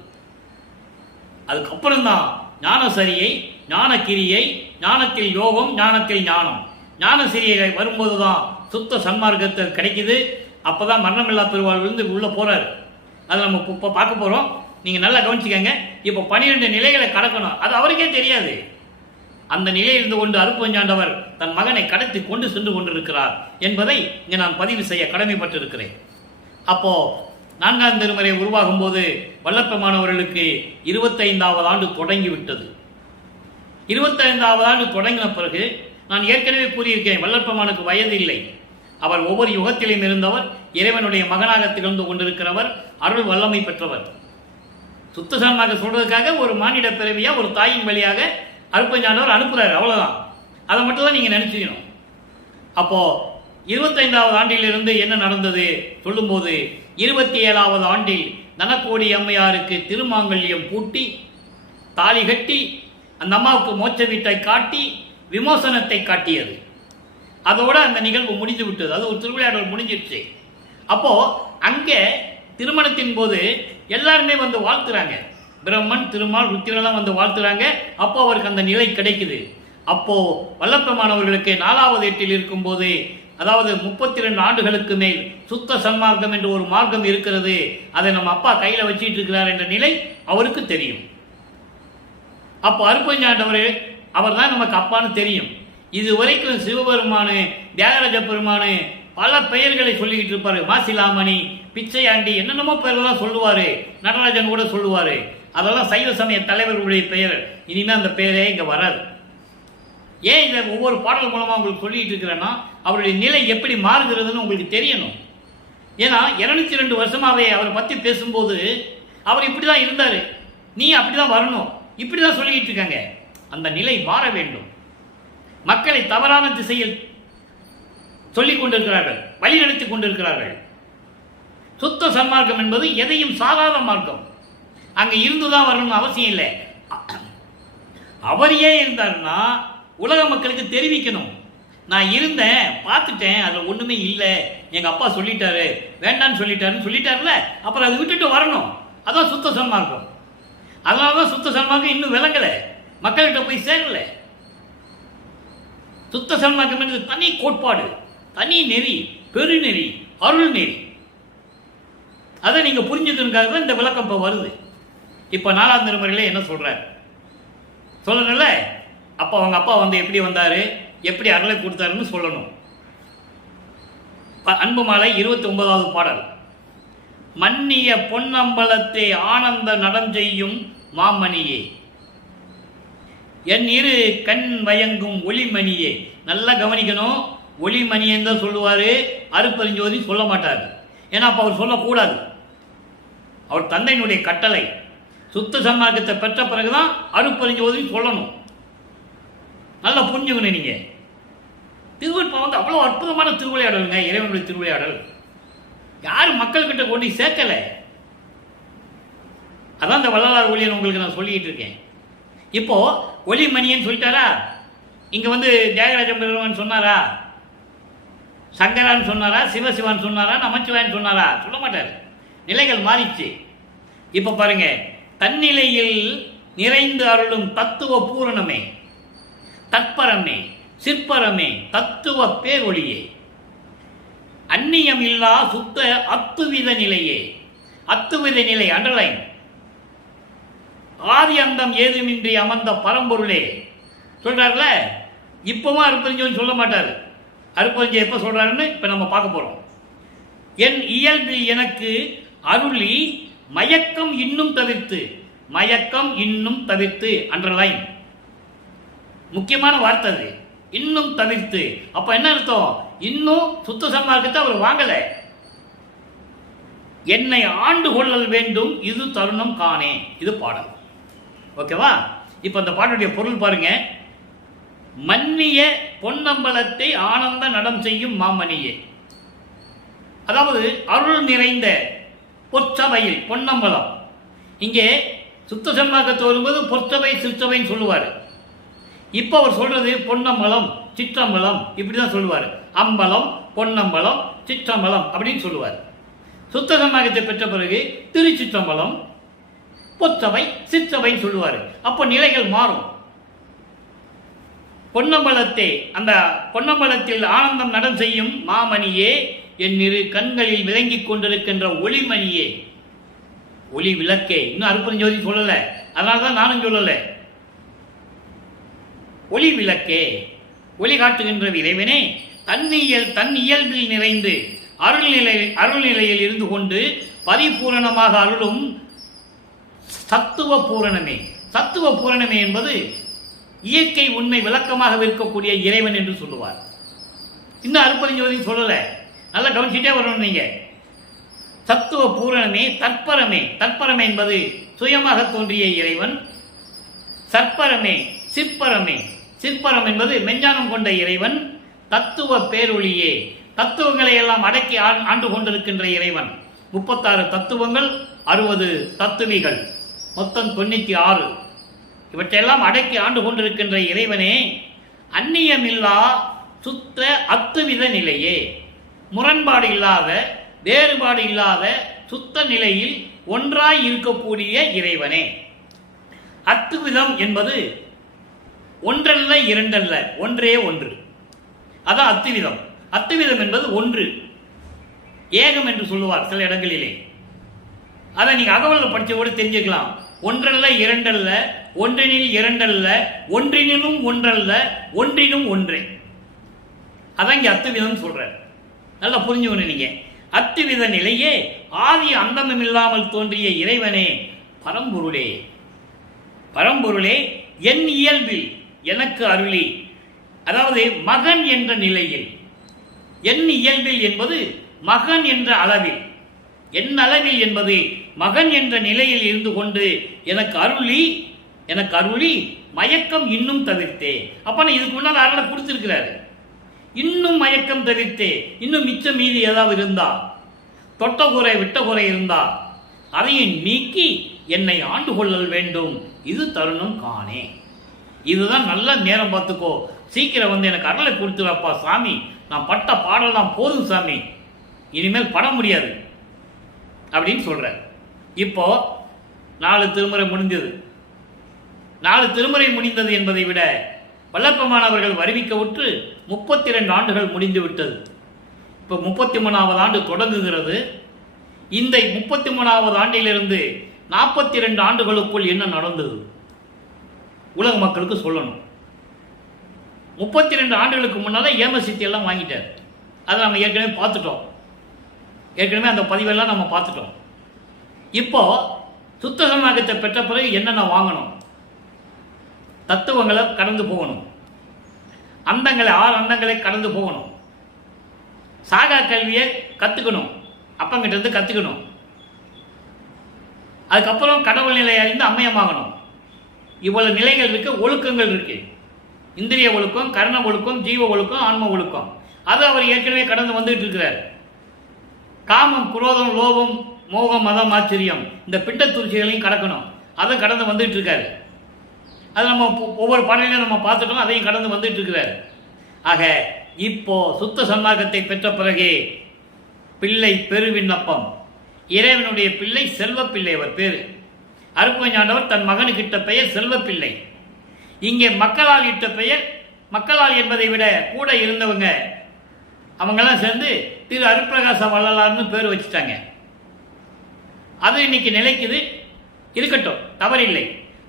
அதுக்கப்புறம் தான் ஞான சரியை, ஞான கிரியை, ஞானத்தில் யோகம், ஞானத்தில் ஞானம். ஞான சரியை வரும்போது தான் சுத்த சன்மார்க்கத்தை கிடைக்குது. அப்போதான் மரணமில்லா பெருவாழ் விழுந்து உள்ள போறாரு. அதை நம்ம இப்போ பார்க்க போறோம். நீங்க நல்லா கவனிச்சுக்கங்க. இப்போ 12 நிலைகளை கடக்கணும், அது அவருக்கே தெரியாது. அந்த நிலையில் இருந்து கொண்டு அருட்பெருஞ்சாண்டவர் தன் மகனை கடத்தி கொண்டு சென்று கொண்டிருக்கிறார் என்பதை இங்கே நான் பதிவு செய்ய கடமைப்பட்டிருக்கிறேன். அப்போ 4ஆம் திருமுறை உருவாகும் போது வல்லப்பெருமானவர்களுக்கு 25வது ஆண்டு தொடங்கிவிட்டது. 25வது ஆண்டு தொடங்கின பிறகு நான் ஏற்கனவே கூறியிருக்கேன், வல்லப்பெருமானுக்கு வயது இல்லை. அவர் ஒவ்வொரு யுகத்திலும் இருந்தவர், இறைவனுடைய மகனாக திகழ்ந்து கொண்டிருக்கிறவர், அருள் வல்லமை பெற்றவர். சுத்தசனமாக சொல்றதுக்காக ஒரு மானிட பிறவியா ஒரு தாயின் வழியாக அருட்பெருஞ்சாண்டவர் அனுப்புறாரு, அவ்வளவுதான். அதை மட்டும் தான் நீங்க நினைச்சுக்கணும். அப்போ 25வது ஆண்டிலிருந்து என்ன நடந்தது சொல்லும்போது 27வது ஆண்டில் தனக்கோடி அம்மையாருக்கு திருமாங்கல்யம் பூட்டி தாலி கட்டி அந்த அம்மாவுக்கு மோட்ச வீட்டை காட்டி விமோசனத்தை காட்டியது. அதோட அந்த நிகழ்வு முடிந்து விட்டது. அது ஒரு திருவிளையாடல் முடிஞ்சிடுச்சு. அப்போ அங்கே திருமணத்தின் போது எல்லாருமே வந்து வாழ்த்துறாங்க. பிரம்மன், திருமால், ருத்திரெல்லாம் வந்து வாழ்த்துறாங்க. அப்போ அவருக்கு அந்த நிலை கிடைக்குது. அப்போ வல்லப்பெருமானவர்களுக்கு 4வது எட்டில் இருக்கும்போது, அதாவது 32 ஆண்டுகளுக்கு மேல் சுத்த சன்மார்க்கம் என்று ஒரு மார்க்கம் இருக்கிறது, அதை நம்ம அப்பா கையில வச்சிட்டு இருக்கிறார் என்ற நிலை அவருக்கு தெரியும். அப்போ அருட்பெருஞ்சாண்டவர் அவர் தான் நமக்கு அப்பான்னு தெரியும். இதுவரைக்கும் சிவபெருமானு, தியாகராஜ பெருமானு பல பெயர்களை சொல்லிக்கிட்டு இருப்பாரு. மாசிலாமணி, பிச்சையாண்டி, என்னென்னமோ பெயர்லாம் சொல்லுவாரு. நடராஜன் கூட சொல்லுவாரு. அதெல்லாம் சைவ சமய தலைவர்களுடைய பெயர். இனிமே அந்த பெயரே இங்க வராது. ஏன் இதை ஒவ்வொரு பாடல் மூலமா உங்களுக்கு சொல்லிட்டு இருக்கிறேன்னா, அவருடைய நிலை எப்படி மாறுகிறதுன்னு உங்களுக்கு தெரியணும். ஏன்னா 202 வருஷமாவே அவரை பத்தி பேசும்போது அவர் இப்படிதான் இருந்தாரு, நீ அப்படிதான் வரணும், இப்படிதான் சொல்லிட்டு இருக்காங்க. அந்த நிலை மாற வேண்டும். மக்களை தவறான திசையில் சொல்லிக் கொண்டிருக்கிறார்கள், வழி நடத்தி கொண்டிருக்கிறார்கள். சுத்த சன்மார்க்கம் என்பது எதையும் சாதாரண மார்க்கம். அங்க இருந்துதான் வரணும் அவசியம் இல்லை. அவர் ஏன் இருந்தாருன்னா உலக மக்களுக்கு தெரிவிக்கணும், நான் இருந்தேன், பார்த்துட்டேன், அதுல ஒண்ணுமே இல்லை, எங்க அப்பா சொல்லிட்டாரு, வேண்டான்னு சொல்லிட்டாருல, அப்புறம் அதை விட்டுட்டு வரணும். அதான் சுத்த சன்மார்க்கம். அதனாலதான் சுத்த சன்மார்க்கம் இன்னும் விளங்கல, மக்கள்கிட்ட போய் சேரல. சுத்த சன்மார்க்கம் என்பது தனி கோட்பாடு, தனி நெறி, பெருநெறி, அருள் நெறி. அதை நீங்க புரிஞ்சுக்கிறதுக்காக தான் இந்த விளக்கம் இப்ப வருது. இப்ப 4ஆம் திருமுறையில என்ன சொல்றாரு சொல்லணும்ல. அப்ப அவங்க அப்பா வந்து எப்படி வந்தாரு, எப்படி அருளை கொடுத்தாருன்னு சொல்லணும். அன்பு மாலை 29வது பாடல். மன்னிய பொன்னம்பலத்தை ஆனந்த நடம் செய்யும் மாமணியே, என் இரு கண் வயங்கும் ஒளிமணியே. நல்லா கவனிக்கணும், ஒளிமணியன்னு தான் சொல்லுவாரு, அருட்பெருஞ்சோதி சொல்ல மாட்டார். ஏன்னா அப்ப அவர் சொல்லக்கூடாது, அவர் தந்தையினுடைய கட்டளை. சுத்த சன்மார்க்கத்தை பெற்ற பிறகுதான் அருட்பெருஞ்சோதி சொல்லணும். நல்லா புரிஞ்சுக்கணும் நீங்க. திருவள்ளுவ வந்து அவ்வளவு அற்புதமான திருவிளையாடலுங்க, இறைவனுடைய திருவிளையாடல். யாரும் மக்கள்கிட்ட கொண்டு சேர்க்கல. அதான் இந்த வள்ளலார் ஒளியன் உங்களுக்கு நான் சொல்லிட்டு இருக்கேன். இப்போ ஒளிமணியன்னு சொல்லிட்டாரா, இங்க வந்து தியாகராஜ பெருமான் சொன்னாரா, சங்கரான்னு சொன்னாரா, சிவசிவான்னு சொன்னாரா, நமச்சிவாயன்னு சொன்னாரா? சொல்ல மாட்டார். நிலைகள் மாறிச்சு. இப்ப பாருங்க, தன்னிலையில் நிறைந்து அருளும் தத்துவ பூரணமே, தற்பரமே, சிற்பரமே, தத்துவ பேரொழியே, அந்நியம் இல்லா சுத்த அத்துவித நிலையே. அத்துவித நிலை அண்டர்லைன். ஆதி அந்தம் ஏதுமின்றி அமர்ந்த பரம்பொருளே சொல்றாருல. இப்பவும் அருட்பெருஞ்சோதி சொல்ல மாட்டாரு. அருட்பெருஞ்சோதி எப்ப சொல்றாருன்னு இப்ப நம்ம பார்க்க போறோம். என் இயல்பு எனக்கு அருளி மயக்கம் இன்னும் தவிர்த்து, மயக்கம் இன்னும் தவிர்த்து, அண்டர்லைன். முக்கியமான வார்த்தை அது, இன்னும் தவிர்த்து. அப்ப என்ன அர்த்தம்? இன்னும் சுத்த சன்மார்க்கத்தை அவர் வாங்கல. என்னை ஆண்டு கொள்ளல் வேண்டும், இது தருணம் காணே. இது பாடல். ஓகேவா? இப்ப அந்த பாட்டுடைய பொருள் பாருங்க. மன்னிய பொன்னம்பலத்தை ஆனந்த நடம் செய்யும் மாமணியே. அதாவது அருள் நிறைந்த பொற்சபையில் பொன்னம்பலம். இங்கே சுத்த சன்மார்க்கத்தை வரும்போது பொற்சபை சிற்றபைன்னு சொல்லுவார். இப்போ அவர் சொல்றது பொன்னம்பலம் சிற்றம்பலம் இப்படி தான் சொல்லுவார். அம்பலம் பொன்னம்பலம் சிற்றம்பலம் அப்படின்னு சொல்லுவார். சுத்த சன்மார்க்கத்தை பெற்ற பிறகு திருச்சிற்றம்பலம் பொற்சபை சிற்றபைன்னு சொல்லுவார். அப்போ நிலைகள் மாறும். பொன்னம்பலத்தை அந்த பொன்னம்பலத்தில் ஆனந்தம் நடம் செய்யும் மாமணியே, என் இரு கண்களில் விளங்கிக் கொண்டிருக்கின்ற ஒளிமணியே, ஒளி விளக்கே. இன்னும் அருப்பெருஞ்சோதி சொல்லல, அதனால்தான் நானும் சொல்லல. ஒளி விளக்கே, ஒளி காட்டுகின்ற இறைவனே, தன் இயல்பில் நிறைந்து அருள்நிலையில் இருந்து கொண்டு பரிபூரணமாக அருளும் சத்துவ பூரணமே. சத்துவ பூரணமே என்பது இயற்கை உண்மை விளக்கமாக இருக்கக்கூடிய இறைவன் என்று சொல்லுவார். இன்னும் அருப்பெருஞ்சோதி சொல்லல, நல்லா கவனிச்சுட்டே வரணும் நீங்க. தத்துவ பூரணமே தற்பரமே. தற்பரமே என்பது சுயமாக தோன்றிய இறைவன். சற்பரமே சிற்பரமே. சிற்பரம் என்பது மெஞ்ஞானம் கொண்ட இறைவன். தத்துவ பேரொளியே, தத்துவங்களை எல்லாம் அடக்கி ஆண்டு கொண்டிருக்கின்ற இறைவன். 36 தத்துவங்கள், 60 தத்துவிகள், மொத்தம் 96. இவற்றையெல்லாம் அடக்கி ஆண்டு கொண்டிருக்கின்ற இறைவனே, அந்நியமில்லா சுத்த அத்துவித நிலையே, முரண்பாடு இல்லாத வேறுபாடு இல்லாத சுத்த நிலையில் ஒன்றாய் இருக்கக்கூடிய இறைவனே. அத்துவிதம் என்பது ஒன்றல்ல இரண்டல்ல, ஒன்றே ஒன்று. அதான் அத்துவிதம். அத்துவிதம் என்பது ஒன்று, ஏகம் என்று சொல்லுவார் சில இடங்களிலே. அதை நீங்க அகவலில் படிச்ச கூட தெரிஞ்சுக்கலாம். ஒன்றல்ல இரண்டல்ல, ஒன்றினில் இரண்டல்ல, ஒன்றினும் ஒன்றல்ல, ஒன்றினும் ஒன்றே. அதான் இங்க அத்துவிதம் சொல்ற. நல்லா புரிஞ்சுக்கணும் நீங்க. அத்துவித நிலையே, ஆதி அந்தமும் இல்லாமல் தோன்றிய இறைவனே, பரம்பொருளே. பரம்பொருளே, என் இயல்பில் எனக்கு அருளி. அதாவது மகன் என்ற நிலையில், என் இயல்பில் என்பது மகன் என்ற அளவில், என் அளவில் என்பது மகன் என்ற நிலையில் இருந்து கொண்டு எனக்கு அருளி மயக்கம் இன்னும் தவிர்த்தே. அப்ப இதுக்கு முன்னால் அருளை கொடுத்திருக்கிறாரு. இன்னும் மயக்கம் தவிர்த்தே, இன்னும் மிச்சம் மீதி ஏதாவது இருந்தா, தொட்ட குறை விட்ட குறை இருந்தா அதையை நீக்கி என்னை ஆண்டு கொள்ளல் வேண்டும். இது தருணம் காணே. இதுதான் நல்ல நேரம், பார்த்துக்கோ. சீக்கிரம் வந்து எனக்கு அருளை கொடுத்துருப்பா சாமி. நான் பட்ட பாடலாம் போதும் சாமி, இனிமேல் பட முடியாது அப்படின்னு சொல்ற. இப்போ 4 திருமுறை முடிந்தது. 4 திருமுறை முடிந்தது என்பதை விட வல்லப்பமானவர்கள் வருவிக்க விட்டு 32 ஆண்டுகள் முடிந்து விட்டது. இப்போ 33வது ஆண்டு தொடங்குகிறது. இந்த 33வது ஆண்டிலிருந்து 42 ஆண்டுகளுக்குள் என்ன நடந்தது உலக மக்களுக்கு சொல்லணும். 32 ஆண்டுகளுக்கு முன்னால ஏமசித்தி எல்லாம் வாங்கிட்டார். அதை நம்ம ஏற்கனவே பார்த்துட்டோம். ஏற்கனவே அந்த பதிவெல்லாம் நம்ம பார்த்துட்டோம். இப்போ சுத்த சன்மார்க்கத்தை பெற்ற பிறகு என்னென்ன வாங்கணும்? தத்துவங்களை கடந்து போகணும். அந்தங்களை 6 அந்தங்களை கடந்து போகணும். சாகா கல்வியை கற்றுக்கணும். அப்பங்கிட்ட இருந்து கற்றுக்கணும். அதுக்கப்புறம் கடவுள் நிலை அறிந்து அம்மையமாகணும். இவ்வளவு நிலைகள் இருக்கு, ஒழுக்கங்கள் இருக்கு. இந்திரிய ஒழுக்கம், கர்ண ஒழுக்கம், ஜீவ ஒழுக்கம், ஆன்ம ஒழுக்கம். அது அவர் ஏற்கனவே கடந்து வந்துட்டு இருக்கிறார். காமம், குரோதம், லோபம், மோகம், மதம், ஆச்சரியம், இந்த பிண்ட துரிசிகளையும் கடக்கணும். அதை கடந்து வந்துட்டு இருக்காரு. அது நம்ம ஒவ்வொரு பாடலையும் நம்ம பார்த்துட்டோம். அதையும் கடந்து வந்துட்டு இருக்கிறார். ஆக இப்போ சுத்த சன்மார்க்கத்தை பெற்ற பிறகு பிள்ளை பெரு விண்ணப்பம். இறைவனுடைய பிள்ளை செல்வப்பிள்ளை. அவர் பேரு அருப்பஞாண்டவர் தன் மகனுக்கிட்ட பெயர் செல்வப்பிள்ளை. இங்கே மக்களால் இட்ட பெயர், மக்களால் என்பதை விட கூட இருந்தவங்க அவங்கெல்லாம் சேர்ந்து திரு அருப்பிரகாச வள்ளலார்னு பேர் வச்சுட்டாங்க. அது இன்னைக்கு நிலைக்குது. இருக்கட்டும், தவறில்லை.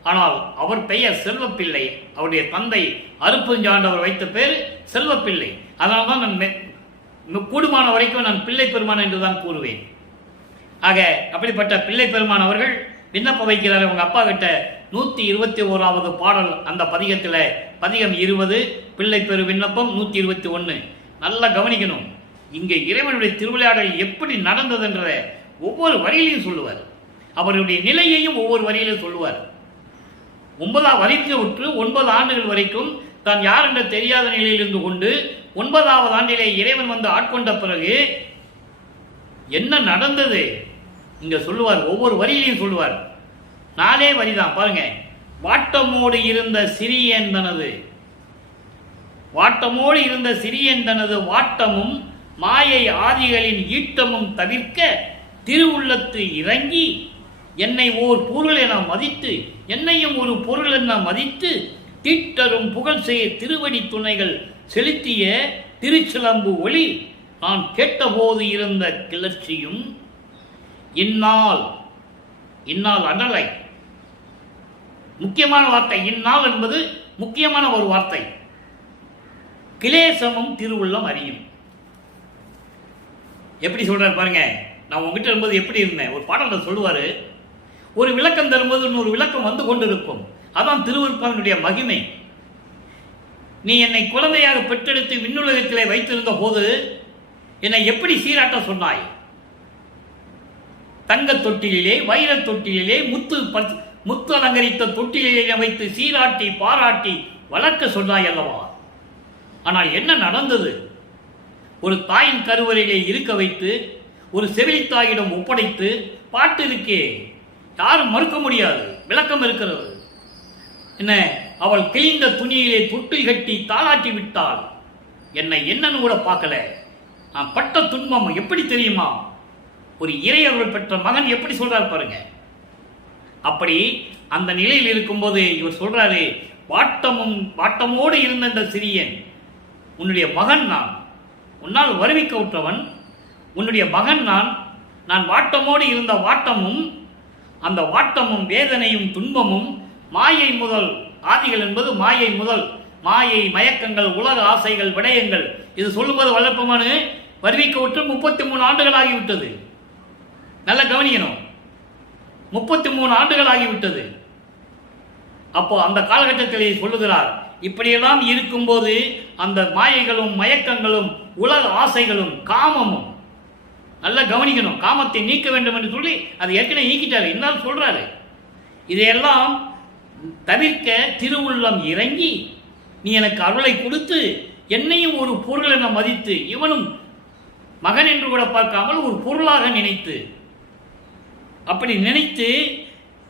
ஆனால் அவர் பெயர் செல்வப்பிள்ளை. அவருடைய தந்தை அருப்பஞ்சாண்டவர் வைத்த பேர் செல்வப்பிள்ளை. அதனால்தான் நான் கூடுமான வரைக்கும் நான் பிள்ளை பெருமான் என்று தான் கூறுவேன். ஆக அப்படிப்பட்ட பிள்ளை பெருமான் அவர்கள் விண்ணப்பம் வைக்கிறார் அவங்க அப்பா கிட்ட. 121வது பாடல் அந்த பதிகத்தில், பதிகம் 20, பிள்ளை பெரு விண்ணப்பம் 121. நல்லா கவனிக்கணும். இங்கே இறைவனுடைய திருவிளையாடல் எப்படி நடந்ததுன்ற ஒவ்வொரு வரியிலையும் சொல்லுவார். அவருடைய நிலையையும் ஒவ்வொரு வரியிலும் சொல்லுவார். 9 வரைக்கும் விட்டு 9 ஆண்டுகள் வரைக்கும் தான் யார் என்று தெரியாத நிலையில் இருந்து கொண்டு 9வது ஆண்டிலே இறைவன் வந்து ஆட்கொண்ட பிறகு என்ன நடந்தது இங்க சொல்லுவார். ஒவ்வொரு வரியிலையும் சொல்லுவார். 4 வரிதான் பாருங்க. வாட்டமோடு இருந்த சிறியன் தனது வாட்டமும் மாயை ஆதிகளின் ஈட்டமும் தவிர்க்க திருவுள்ளத்து இறங்கி என்னை ஓர் பொருள் என மதித்து என்னையும் ஒரு பொருள் என மதித்து தீட்டரும் புகழ் செய்ய திருவடி துணைகள் செலுத்திய திருச்சிலம்பு ஒளி நான் கேட்டபோது இருந்த கிளர்ச்சியும் இந்நாள் அடலை. முக்கியமான வார்த்தை இந்நாள் என்பது முக்கியமான ஒரு வார்த்தை. கிளேசமும் திருவுள்ளம் அறியும். எப்படி சொல்றாரு பாருங்க. நான் உங்ககிட்ட இருக்கும்போது எப்படி இருந்தேன். ஒரு பாடல்ல சொல்லுவாரு, ஒரு விளக்கம் தரும்போது இன்னொரு விளக்கம் வந்து கொண்டிருக்கும். அதான் திருவருட்பாவினுடைய மகிமை. நீ என்னை குழந்தையாக பெற்றெடுத்து விண்ணுலகத்திலே வைத்திருந்த போது என்னை எப்படி சீராட்ட சொன்னாய்? தங்க தொட்டிலே, வைர தொட்டிலே, முத்து அலங்கரித்த தொட்டிலே வைத்து சீராட்டி பாராட்டி வளர்க்க சொன்னாய் அல்லவா? ஆனால் என்ன நடந்தது? ஒரு தாயின் கருவறையிலே இருக்க வைத்து ஒரு செவிலித்தாயிடம் ஒப்படைத்து பாட்டு இருக்கே, யாரும் மறுக்க முடியாது, விளக்கம் இருக்கிறது. என்ன, அவள் கிழிந்த துணியிலே தொட்டில் கட்டி தாளாட்டி விட்டாள். என்னை என்னன்னு கூட பார்க்கல. நான் பட்ட துன்பம் எப்படி தெரியுமா? ஒரு இறையர்கள் பெற்ற மகன் எப்படி சொல்றாரு பாருங்க. அப்படி அந்த நிலையில் இருக்கும்போது இவர் சொல்றாரு, வாட்டமோடு இருந்த இந்த சிறியன் உன்னுடைய மகன் நான், உன்னால் வருவிக்க விட்டவன் உன்னுடைய மகன் நான் வாட்டமோடு இருந்த வாட்டமும் அந்த வாட்டமும் வேதனையும் துன்பமும் மாயை முதல், ஆதிகள் என்பது மாயை முதல், மாயை மயக்கங்கள் உலக ஆசைகள் விடயங்கள், இது சொல்லும்போது வளர்ப்பமான வருவிக்க விட்டு 33 ஆண்டுகள் ஆகிவிட்டது. நல்ல கவனிக்கணும், 33 ஆண்டுகள் ஆகிவிட்டது. அப்போ அந்த காலகட்டத்திலே சொல்லுகிறார், இப்படியெல்லாம் இருக்கும்போது அந்த மாயைகளும் மயக்கங்களும் உலக ஆசைகளும் காமமும், நல்லா கவனிக்கணும், காமத்தை நீக்க வேண்டும் என்று சொல்லி அதை ஏற்கனவே நீக்கிட்டாரு, இருந்தாலும் சொல்றாரு, இதையெல்லாம் தவிர்க்க திருவுள்ளம் இறங்கி நீ எனக்கு அருளை கொடுத்து என்னையும் ஒரு பொருள் என மதித்து, இவனும் மகன் என்று கூட பார்க்காமல் ஒரு பொருளாக நினைத்து, அப்படி நினைத்து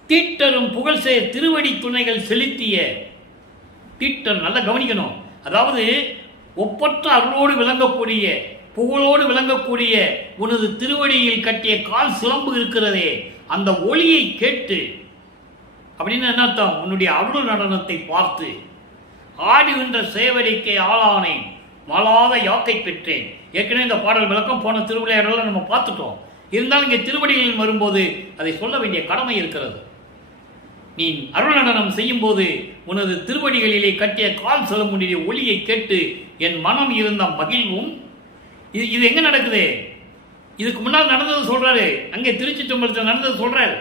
தீட்டரும் புகழ் செய்ய திருவடி துணைகள் செலுத்திய தீட்டர், நல்லா கவனிக்கணும், அதாவது ஒப்பற்ற அருளோடு விளங்கக்கூடிய புகழோடு விளங்கக்கூடிய உனது திருவடியில் கட்டிய கால் சிலம்பு இருக்கிறதே, அந்த ஒளியை கேட்டு, அப்படின்னு என்ன அர்த்தம்? உன்னுடைய அருள் நடனத்தை பார்த்து ஆடுகின்ற சேவடிக்கை ஆளானேன், மாளாத யாக்கை பெற்றேன். ஏற்கனவே இந்த பாடல் விளக்கம் போன திருவிளையாடல நம்ம பார்த்துட்டோம். இருந்தாலும் இங்கே திருவடிகளில் வரும்போது அதை சொல்ல வேண்டிய கடமை இருக்கிறது. நீ அருள் நடனம் செய்யும் போது உனது திருவடிகளிலே கட்டிய கால் சிலம்புடைய ஒளியை கேட்டு என் மனம் இருந்த மகிழ்வும், இது எங்க நடக்குது? இதுக்கு முன்னால் நடந்தது சொல்றாரு, அங்கே திருச்சி தும்பலத்தில் நடந்தது சொல்றாரு.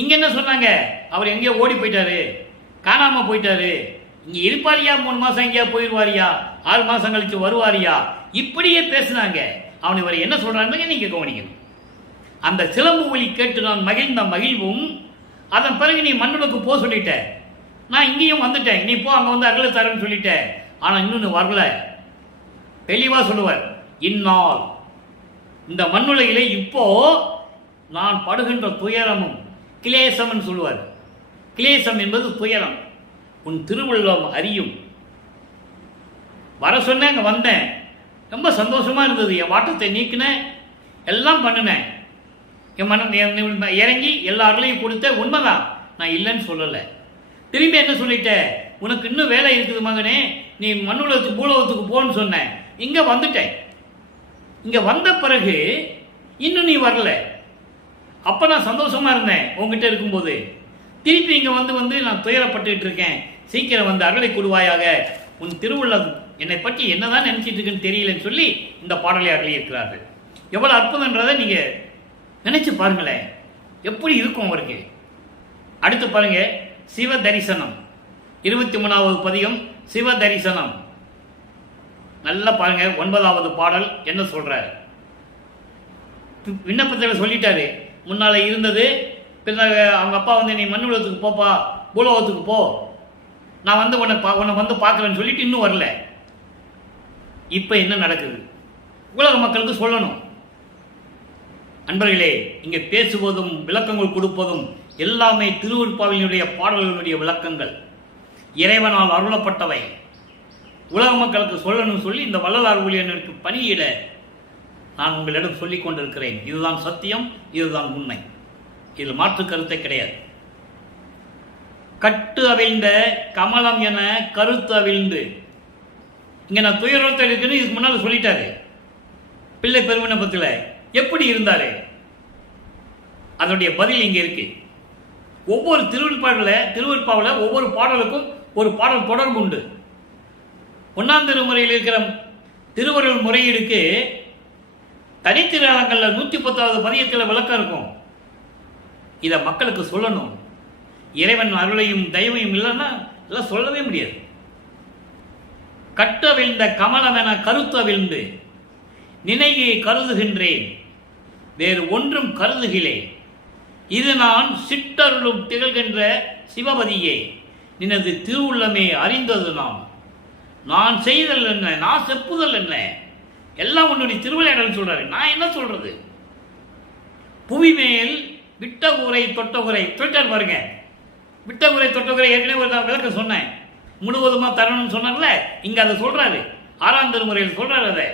இங்க என்ன சொன்னாங்க? அவர் எங்கேயோ ஓடி போயிட்டாரு, காணாம போயிட்டாரு, இங்க இருப்பாரியா, 3 மாசம் எங்கேயா போயிடுவாரியா, 6 மாசம் கழிச்சு வருவாரியா, இப்படியே பேசினாங்க. அவன் இவர் என்ன சொல்றாங்க நீங்க கவனிக்கணும். அந்த சிலம்பு ஒளி கேட்டு நான் மகிழ்ந்த மகிழ்வும், அதன் பிறகு நீ மண்ணுக்கு போ சொல்லிட்ட, நான் இங்கேயும் வந்துட்டேன், நீ போ அங்க வந்து அகல தரேன்னு சொல்லிட்ட, ஆனா இன்னொன்னு வரல. தெளிவா சொல்லுவார், இந்நாள் இந்த மண்ணுலகிலே இப்போ நான் படுகின்ற துயரமும் கிளேசம் சொல்லுவார். கிளேசம் என்பது துயரம். உன் திருவுள்ளம் அறியும். வர சொன்ன அங்க வந்தேன், ரொம்ப சந்தோஷமா இருந்தது, என் வாட்டத்தை நீக்கினேன், எல்லாம் பண்ணினேன், என் மனம் இறங்கி எல்லார்களையும் கொடுத்த, உண்மைதான், நான் இல்லைன்னு சொல்லலை. திரும்பி என்ன சொல்லிட்ட, உனக்கு இன்னும் வேலை இருக்குது மகனே, நீ மண்ணுலகத்துக்கு பூலோகத்துக்கு போன்னு சொன்ன, இங்க வந்துட்டேன். இங்க வந்த பிறகு இன்னும் நீ வரல. அப்ப நான் சந்தோஷமா இருந்தேன் உங்ககிட்ட இருக்கும்போது. திருப்பி இங்க வந்து நான் துயரப்பட்டுட்டு இருக்கேன், சீக்கிரம் வந்து அருளை கொடுவாயாக, உன் திருவுள்ளம் என்னை பற்றி என்னதான் நினைச்சிட்டு இருக்குன்னு தெரியலன்னு சொல்லி இந்த பாடலை அருளியிருக்கிறார்கள். எவ்வளவு அற்புதம்ன்றதை நீங்க நினைச்சு பாருங்களேன், எப்படி இருக்கும் அவருக்கு. அடுத்து பாருங்க, சிவ தரிசனம் 23வது பதிகம் சிவ தரிசனம். நல்லா பாருங்க, 9வது பாடல் என்ன சொல்றாரு. விண்ணப்பத்தில் சொல்லிட்டாரு, முன்னால இருந்தது, பின்ன அவங்க அப்பா வந்து நீ மண்ணுலகத்துக்கு போப்பா, பூலோகத்துக்கு போ, நான் வந்து உன்னை வந்து பார்க்குறேன்னு சொல்லிட்டு இன்னும் வரல. இப்போ என்ன நடக்குது? உலக மக்களுக்கு சொல்லணும். அன்பர்களே, இங்கே பேசுவதும் விளக்கங்கள் கொடுப்பதும் எல்லாமே திருவருட்பாவினுடைய பாடல்களுடைய விளக்கங்கள், இறைவனால் அருளப்பட்டவை. உலக மக்களுக்கு சொல்லணும்னு சொல்லி இந்த வள்ளலார் ஊழியனுக்கு பணியிட நான் உங்களிடம் சொல்லிக் கொண்டிருக்கிறேன். இதுதான் சத்தியம், இதுதான் உண்மை, இதில் மாற்று கருத்தை கிடையாது. கட்டு அவிழ்ந்த கமலம் என கருத்து அவிழ்ந்து, இங்க நான் துயரத்தில் இருக்குன்னு இதுக்கு முன்னால் சொல்லிட்டாரு. பிள்ளை பெருவிண்ணப்பத்தில் எப்படி இருந்தாரு, அதனுடைய பதில் இங்க இருக்கு. ஒவ்வொரு திருவருட்பாவில் ஒவ்வொரு பாடலுக்கும் ஒரு பாடல் தொடர்பு உண்டு. 1ஆம் திருமுறையில் இருக்கிற திருவருள் முறையீடுக்கு தனித்திருநாளங்களில் 110வது பதியத்தில் விளக்கம் இருக்கும். இதை மக்களுக்கு சொல்லணும். இறைவன் அருளையும் தயவையும் இல்லைன்னா இதெல்லாம் சொல்லவே முடியாது. கட்டு அவிழ்ந்த கமலம் என கருத்து அவிழ்ந்து நினையை கருதுகின்றேன், வேறு ஒன்றும் கருதுகிலே. இது நான் சிட்டருளும் திகழ்கின்ற சிவபதியே, நினது திருவுள்ளமே அறிந்தது நான் செய்தல் என்ன, நான் செப்புதல் என்ன, எல்லாம் உன்னுடைய திருவிளையாடல் சொல்றாரு. நான் என்ன சொல்றது? புவி மேல் விட்ட ஊரை தொட்ட ஊரை சொல்லிட்டார் பாருங்க. விட்ட ஊரை தொட்ட ஊரை ஏற்கனவே ஒரு விளக்க சொன்னேன். முழுவதுமா தரணும்னு சொன்னார்ல, இங்க அதை சொல்றாரு. 6ஆம் திருமுறையில் சொல்றாரு. அதை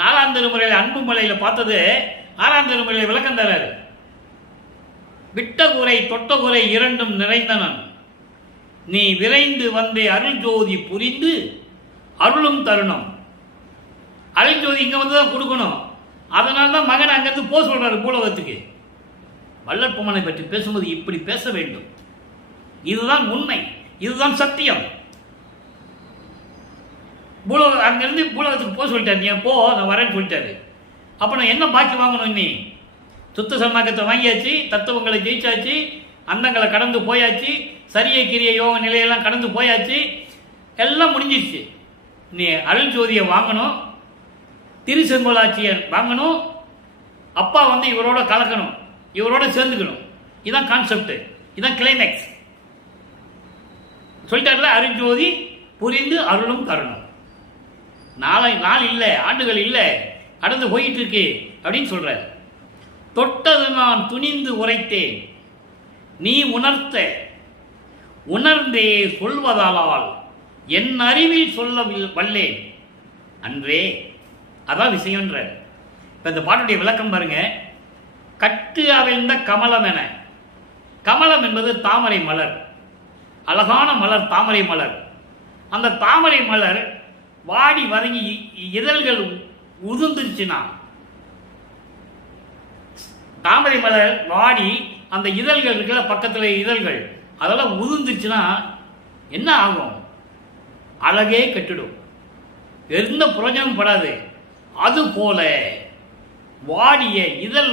4ஆம் திருமுறையில் அன்பு மலையில பார்த்தது 6ஆம் திருமுறையில் விளக்கம் தராரு. விட்ட ஊரை தொட்ட ஊரை இரண்டும் நிறைந்தனன், நீ விரைந்து வந்தே அருள் ஜோதி புரிந்து அருளும் தருணம். அருள் ஜோதி இங்க வந்துதான் கொடுக்கணும். அதனால தான் மகன் அங்கிருந்து போக சொல்றாரு பூலோகத்துக்கு. வள்ளற்பொம்மனை பற்றி பேசும்போது இப்படி பேச வேண்டும். இதுதான் உண்மை, இதுதான் சத்தியம். அங்கிருந்து பூலோகத்துக்கு போக சொல்லிட்டாரு. நீ போ, நான் வரேன்னு சொல்லிட்டாரு. அப்ப நான் என்ன பாக்கி வாங்கணும்? நீ சுத்த சன்மார்க்கத்தை வாங்கியாச்சு, தத்துவங்களை ஜெயிச்சாச்சு, அந்தங்களை கடந்து போயாச்சு, சரிய கிரிய யோக நிலையெல்லாம் கடந்து போயாச்சு, எல்லாம் முடிஞ்சிச்சு. நீ அருள் ஜோதியை வாங்கணும், திருச்செங்கோலாட்சியர் வாங்கணும், அப்பா வந்து இவரோட கலக்கணும், இவரோட சேர்ந்துக்கணும். இதுதான் கான்செப்ட், இதுதான் கிளைமேக்ஸ். சொல்லிட்டாருல, அருள் ஜோதி புரிந்து அருளும் தரணும். நாள் இல்லை, ஆண்டுகள் இல்லை, கடந்து போயிட்டு இருக்கு அப்படின்னு சொல்றாரு. தொட்டது நான் துணிந்து உரைத்தேன், நீ உணர்த்த உணர்ந்தே சொல்வதால் என் அறிவில் சொல்ல வல்லேன் அன்றே. அதான் விஷயம்ன்ற. இப்போ இந்த பாட்டுடைய விளக்கம் பாருங்க. கட்டு அவிழ்ந்த கமலம் என, கமலம் என்பது தாமரை மலர், அழகான மலர், தாமரை மலர். அந்த தாமரை மலர் வாடி வதங்கி இதழ்கள் உதிர்ந்துச்சுன்னா, தாமரை மலர் வாடி அந்த இதழ்கள் இருக்கிற பக்கத்தில் இதழ்கள் அதெல்லாம் உதிர்ந்துச்சுன்னா என்ன ஆகும்? அழகே கெட்டுடும், எந்த புரோஜனமும் படாது. அது போல வாடிய இதழ்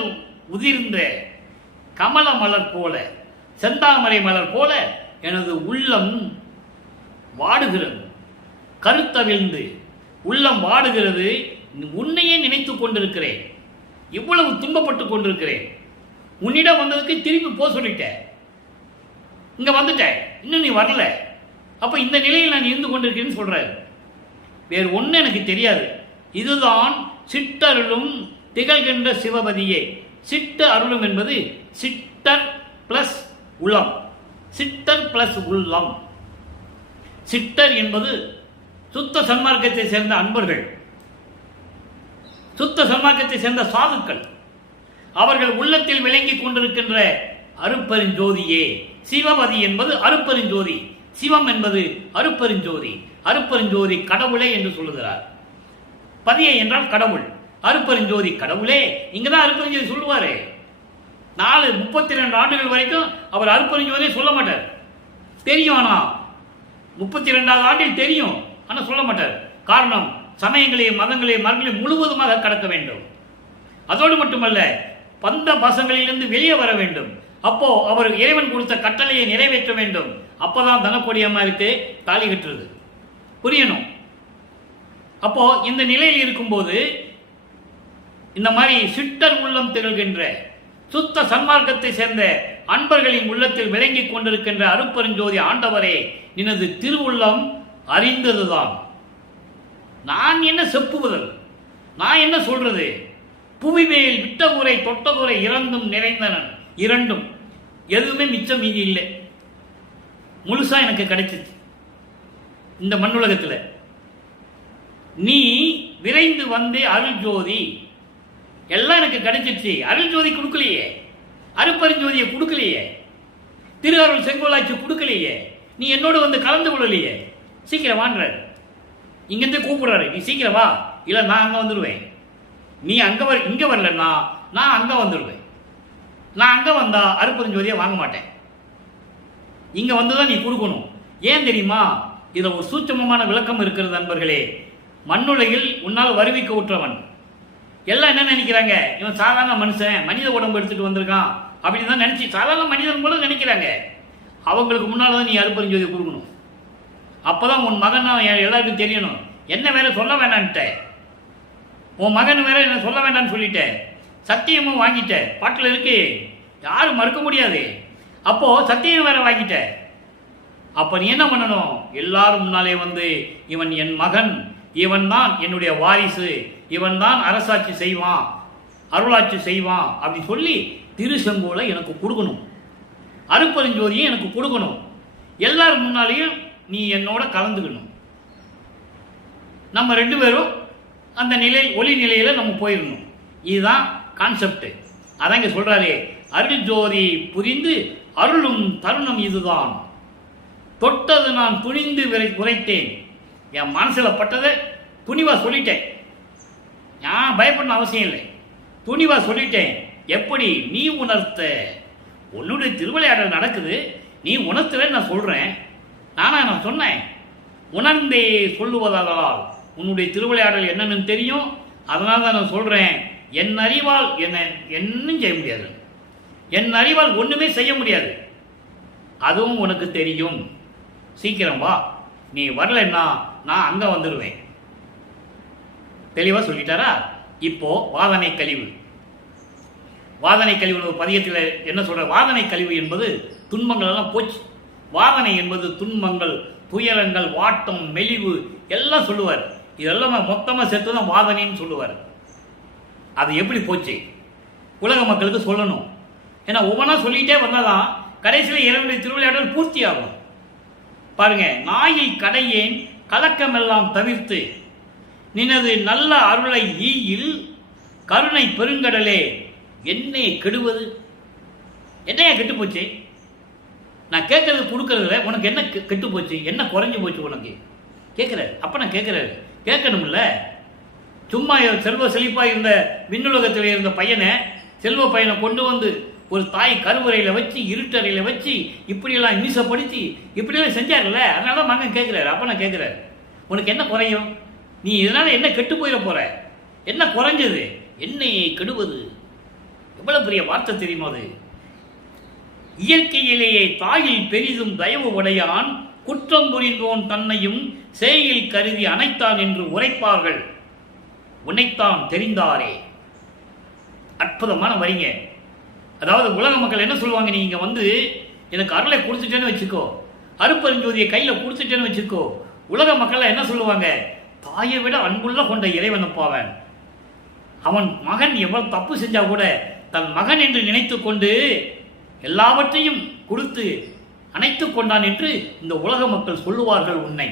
உதிர்ந்த கமல மலர் போல, செந்தாமரை மலர் போல எனது உள்ளம் வாடுகிறது. கருத்தவிழ்ந்து உள்ளம் வாடுகிறது. உன்னையே நினைத்துக் கொண்டிருக்கிறேன், இவ்வளவு துன்பப்பட்டு கொண்டிருக்கிறேன். உன்னிடம் வந்ததுக்கு திரும்பி போக சொல்லிட்டேன், இங்க வந்துட்டேன், இன்னும் நீ வரல. அப்ப இந்த நிலையில் நான் இருந்து கொண்டிருக்கேன்னு சொல்றாரு. வேறு ஒண்ணு எனக்கு தெரியாது. இதுதான் சிட்டருளும் திகழ்கின்ற சிவபதியே. சிட்ட அருளும் என்பது சிட்டர் பிளஸ் உளம், சிட்டர் பிளஸ் உள்ளம். சிட்டர் என்பது சுத்த சன்மார்க்கத்தை சேர்ந்த அன்பர்கள், சுத்த சன்மார்க்கத்தை சேர்ந்த சாதுக்கள். அவர்கள் உள்ளத்தில் விளங்கி கொண்டிருக்கின்ற அருட்பெருஞ்சோதியே. சிவபதி என்பது அருட்பெருஞ்சோதி, சிவம் என்பது அருட்பெருஞ்சோதி. அருட்பெருஞ்சோதி கடவுளே என்று சொல்லுகிறார். பதியை என்றால் கடவுள், அருட்பெருஞ்சோதி கடவுளே. இங்கதான் அருட்பெருஞ்சோதி சொல்லுவாரு. 32 ஆண்டுகள் வரைக்கும் அவர் அருட்பெருஞ்சோதியை சொல்ல மாட்டார். தெரியும், ஆனா 32வது ஆண்டில் தெரியும், ஆனா சொல்ல மாட்டார். காரணம், சமயங்களையும் மதங்களையும் மரங்களையும் முழுவதுமாக கடக்க வேண்டும். அதோடு மட்டுமல்ல, பந்த பாசங்களிலிருந்து வெளியே வர வேண்டும். அப்போ அவர் இறைவன் கொடுத்த கட்டளையை நிறைவேற்ற வேண்டும். அப்பதான் தனக்கொடி அம்மாருக்கு தாலி கட்டுறது புரியணும். அப்போ இந்த நிலையில் இருக்கும்போது இந்த மாதிரி சிட்டர் உள்ளம் திகழ்கின்ற சுத்த சன்மார்க்கத்தை சேர்ந்த அன்பர்களின் உள்ளத்தில் விளங்கிக் கொண்டிருக்கின்ற அருட்பெருஞ்சோதி ஆண்டவரே, நினது திருவுள்ளம் அறிந்ததுதான். நான் என்ன செப்புவதல்? நான் என்ன சொல்றது? புவிமேல் விட்ட குறை தொட்ட குறை இறந்தும் நிறைந்தனன். இரண்டும் எதுவுமே மிச்சம் மீதி இல்லை. முழுசா எனக்கு கிடைச்சிச்சு இந்த மண்ணுலகத்தில். நீ விரைந்து வந்து அருள் ஜோதி, எல்லாம் எனக்கு கிடைச்சிச்சு. அருள் ஜோதி கொடுக்கலையே, அருட்பெருஞ்சோதியை கொடுக்கலையே, திரு அருள் செங்கோலாட்சி கொடுக்கலையே, நீ என்னோடு வந்து கலந்து கொள்ளலையே. சீக்கிரம் வான்றாரு, இங்கிருந்து கூப்பிடுறாரு, நீ சீக்கிரம் வா, இல்லை நான் அங்கே வந்துடுவேன். நீ அங்கே இங்கே வரலன்னா நான் அங்கே வந்துடுவேன். நான் அங்கே வந்தா அருட்பெருஞ்சோதியை வாங்க மாட்டேன். இங்கே வந்து தான் நீ கொடுக்கணும். ஏன் தெரியுமா? இதில் ஒரு சூட்சமமான விளக்கம் இருக்கிறது நண்பர்களே. மண்ணுலகில் உன்னால் வருவிக்க உற்றவன். எல்லாம் என்ன நினைக்கிறாங்க? இவன் சாதாரண மனுஷன், மனித உடம்பு எடுத்துட்டு வந்திருக்கான் அப்படின்னு தான் நினைச்சு சாதாரண மனிதன் போல நினைக்கிறாங்க. அவங்களுக்கு முன்னால் தான் நீ அருட்பெருஞ்சோதியை கொடுக்கணும். அப்போதான் உன் மகன் எல்லாருக்கும் தெரியணும். என்ன வேற சொல்ல வேண்டான்ட்ட, உன் மகன் வேற என்ன சொல்ல வேண்டாம்னு சொல்லிட்டேன். சத்தியமும் வாங்கிட்ட, பாட்டில் இருக்கு, யாரும் மறுக்க முடியாது. அப்போ சத்தியம் வேற வாங்கிட்ட. அப்ப நீ என்ன பண்ணணும்? எல்லாரும் முன்னாலே வந்து இவன் என் மகன், இவன் தான் என்னுடைய வாரிசு, இவன் தான் அரசாட்சி செய்வான், அருளாட்சி செய்வான் அப்படி சொல்லி திருசெங்கோலை எனக்கு கொடுக்கணும், அருட்பெருஞ்சோதியை எனக்கு கொடுக்கணும். எல்லாரும் முன்னாலேயும் நீ என்னோட கலந்துக்கணும். நம்ம ரெண்டு பேரும் அந்த நிலை ஒளி நிலையில நம்ம போயிடணும். இதுதான் கான்செப்ட். அதான் இங்க சொல்றாரு, அருள் ஜோதி புரிந்து அருளும் தருணம் இதுதான். தொட்டது நான் துணிந்து உரைத்தேன். என் மனசுல பட்டதை துணிவா சொல்லிட்டேன். நான் பயப்படணும் அவசியம் இல்லை, துணிவா சொல்லிட்டேன். எப்படி? நீ உணர்த்த. உன்னுடைய திருவிளையாடல் நடக்குது, நீ உணர்த்தல நான் சொல்றேன். நான் சொன்னேன், உணர்ந்தே சொல்லுவதால் உன்னுடைய திருவிளையாடல் என்னன்னு தெரியும். அதனால தான் நான் சொல்றேன். என் அறிவால் என்னும் செய்ய முடியாது, என் அறிவால் ஒண்ணுமே செய்ய முடியாது, அதுவும் உனக்கு தெரியும். சீக்கிரம் வா, நீ வரலன்னா நான் அங்க வந்துடுவேன். தெளிவா சொல்லிட்டாரா? இப்போ வாதனை கழிவு. வாதனை கழிவு பதியத்தில் என்ன சொல்ற? வாதனை கழிவு என்பது துன்பங்கள் எல்லாம் போச்சு. வாதனை என்பது துன்பங்கள், துயரங்கள், வாட்டம், மெலிவு எல்லாம் சொல்லுவார். இதெல்லாம் மொத்தமாக சேர்த்து தான் வாதனைன்னு சொல்லுவார். அது எப்படி போச்சு உலக மக்களுக்கு சொல்லணும். ஏன்னா ஒவ்வொன்றா சொல்லிட்டே வந்தாதான் கடைசியில் இறைவனுடைய திருவிளையாடல் பூர்த்தி ஆகும். பாருங்க, நாயை கடையேன் கலக்கமெல்லாம் தவிர்த்து நினது நல்ல அருளை ஈயில் கருணை பெருங்கடலே என்னைய கெடுவது. என்னையா கெட்டு போச்சு? நான் கேட்கறது கொடுக்கறதுல உனக்கு என்ன கெட்டு போச்சு? என்ன குறைஞ்சு போச்சு உனக்கு கேட்குற? அப்ப நான் கேட்கணும்ல. சும்மா செல்வ செழிப்பாக இருந்த விண்ணுலகத்தில் இருந்த பையனை, செல்வ பையனை கொண்டு வந்து ஒரு தாய் கருவறையில் வச்சு, இருட்டறையில் வச்சு, இப்படியெல்லாம் மீசப்படுத்தி இப்படியெல்லாம் செஞ்சார்ல. அதனால மகன் கேட்குறாரு. அப்ப நான் கேட்குறாரு, உனக்கு என்ன குறையும்? நீ இதனால என்ன கெட்டு போயிட போற? என்ன குறைஞ்சது? என்னையை கெடுவது. எவ்வளவு பெரிய வார்த்தை தெரியுமா அது? இயற்கையிலேயே தாயில் பெரிதும் தயவு உடையான், குற்றம் புரிந்தோன் தன்னையும் சேயில் கருதி அணைத்தான் என்று உரைப்பார்கள். உன்னைத்தான் தெரிந்தாரே. அற்புதமான வரிங்க. அதாவது உலக மக்கள் என்ன சொல்லுவாங்க? நீங்க வந்து எனக்கு அருளை கொடுத்துட்டேன்னு வச்சுக்கோ, அருட்பெருஞ்சோதியை கையில கொடுத்துட்டேன்னு வச்சுக்கோ, உலக மக்கள் என்ன சொல்லுவாங்க? தாயை விட அன்புள்ள கொண்ட இறைவன் போவன். அவன் மகன் எவ்வளவு தப்பு செஞ்சா கூட தன் மகன் என்று நினைத்து கொண்டு எல்லாவற்றையும் கொடுத்து அணைத்து கொண்டான் என்று இந்த உலக மக்கள் சொல்லுவார்கள். உன்னை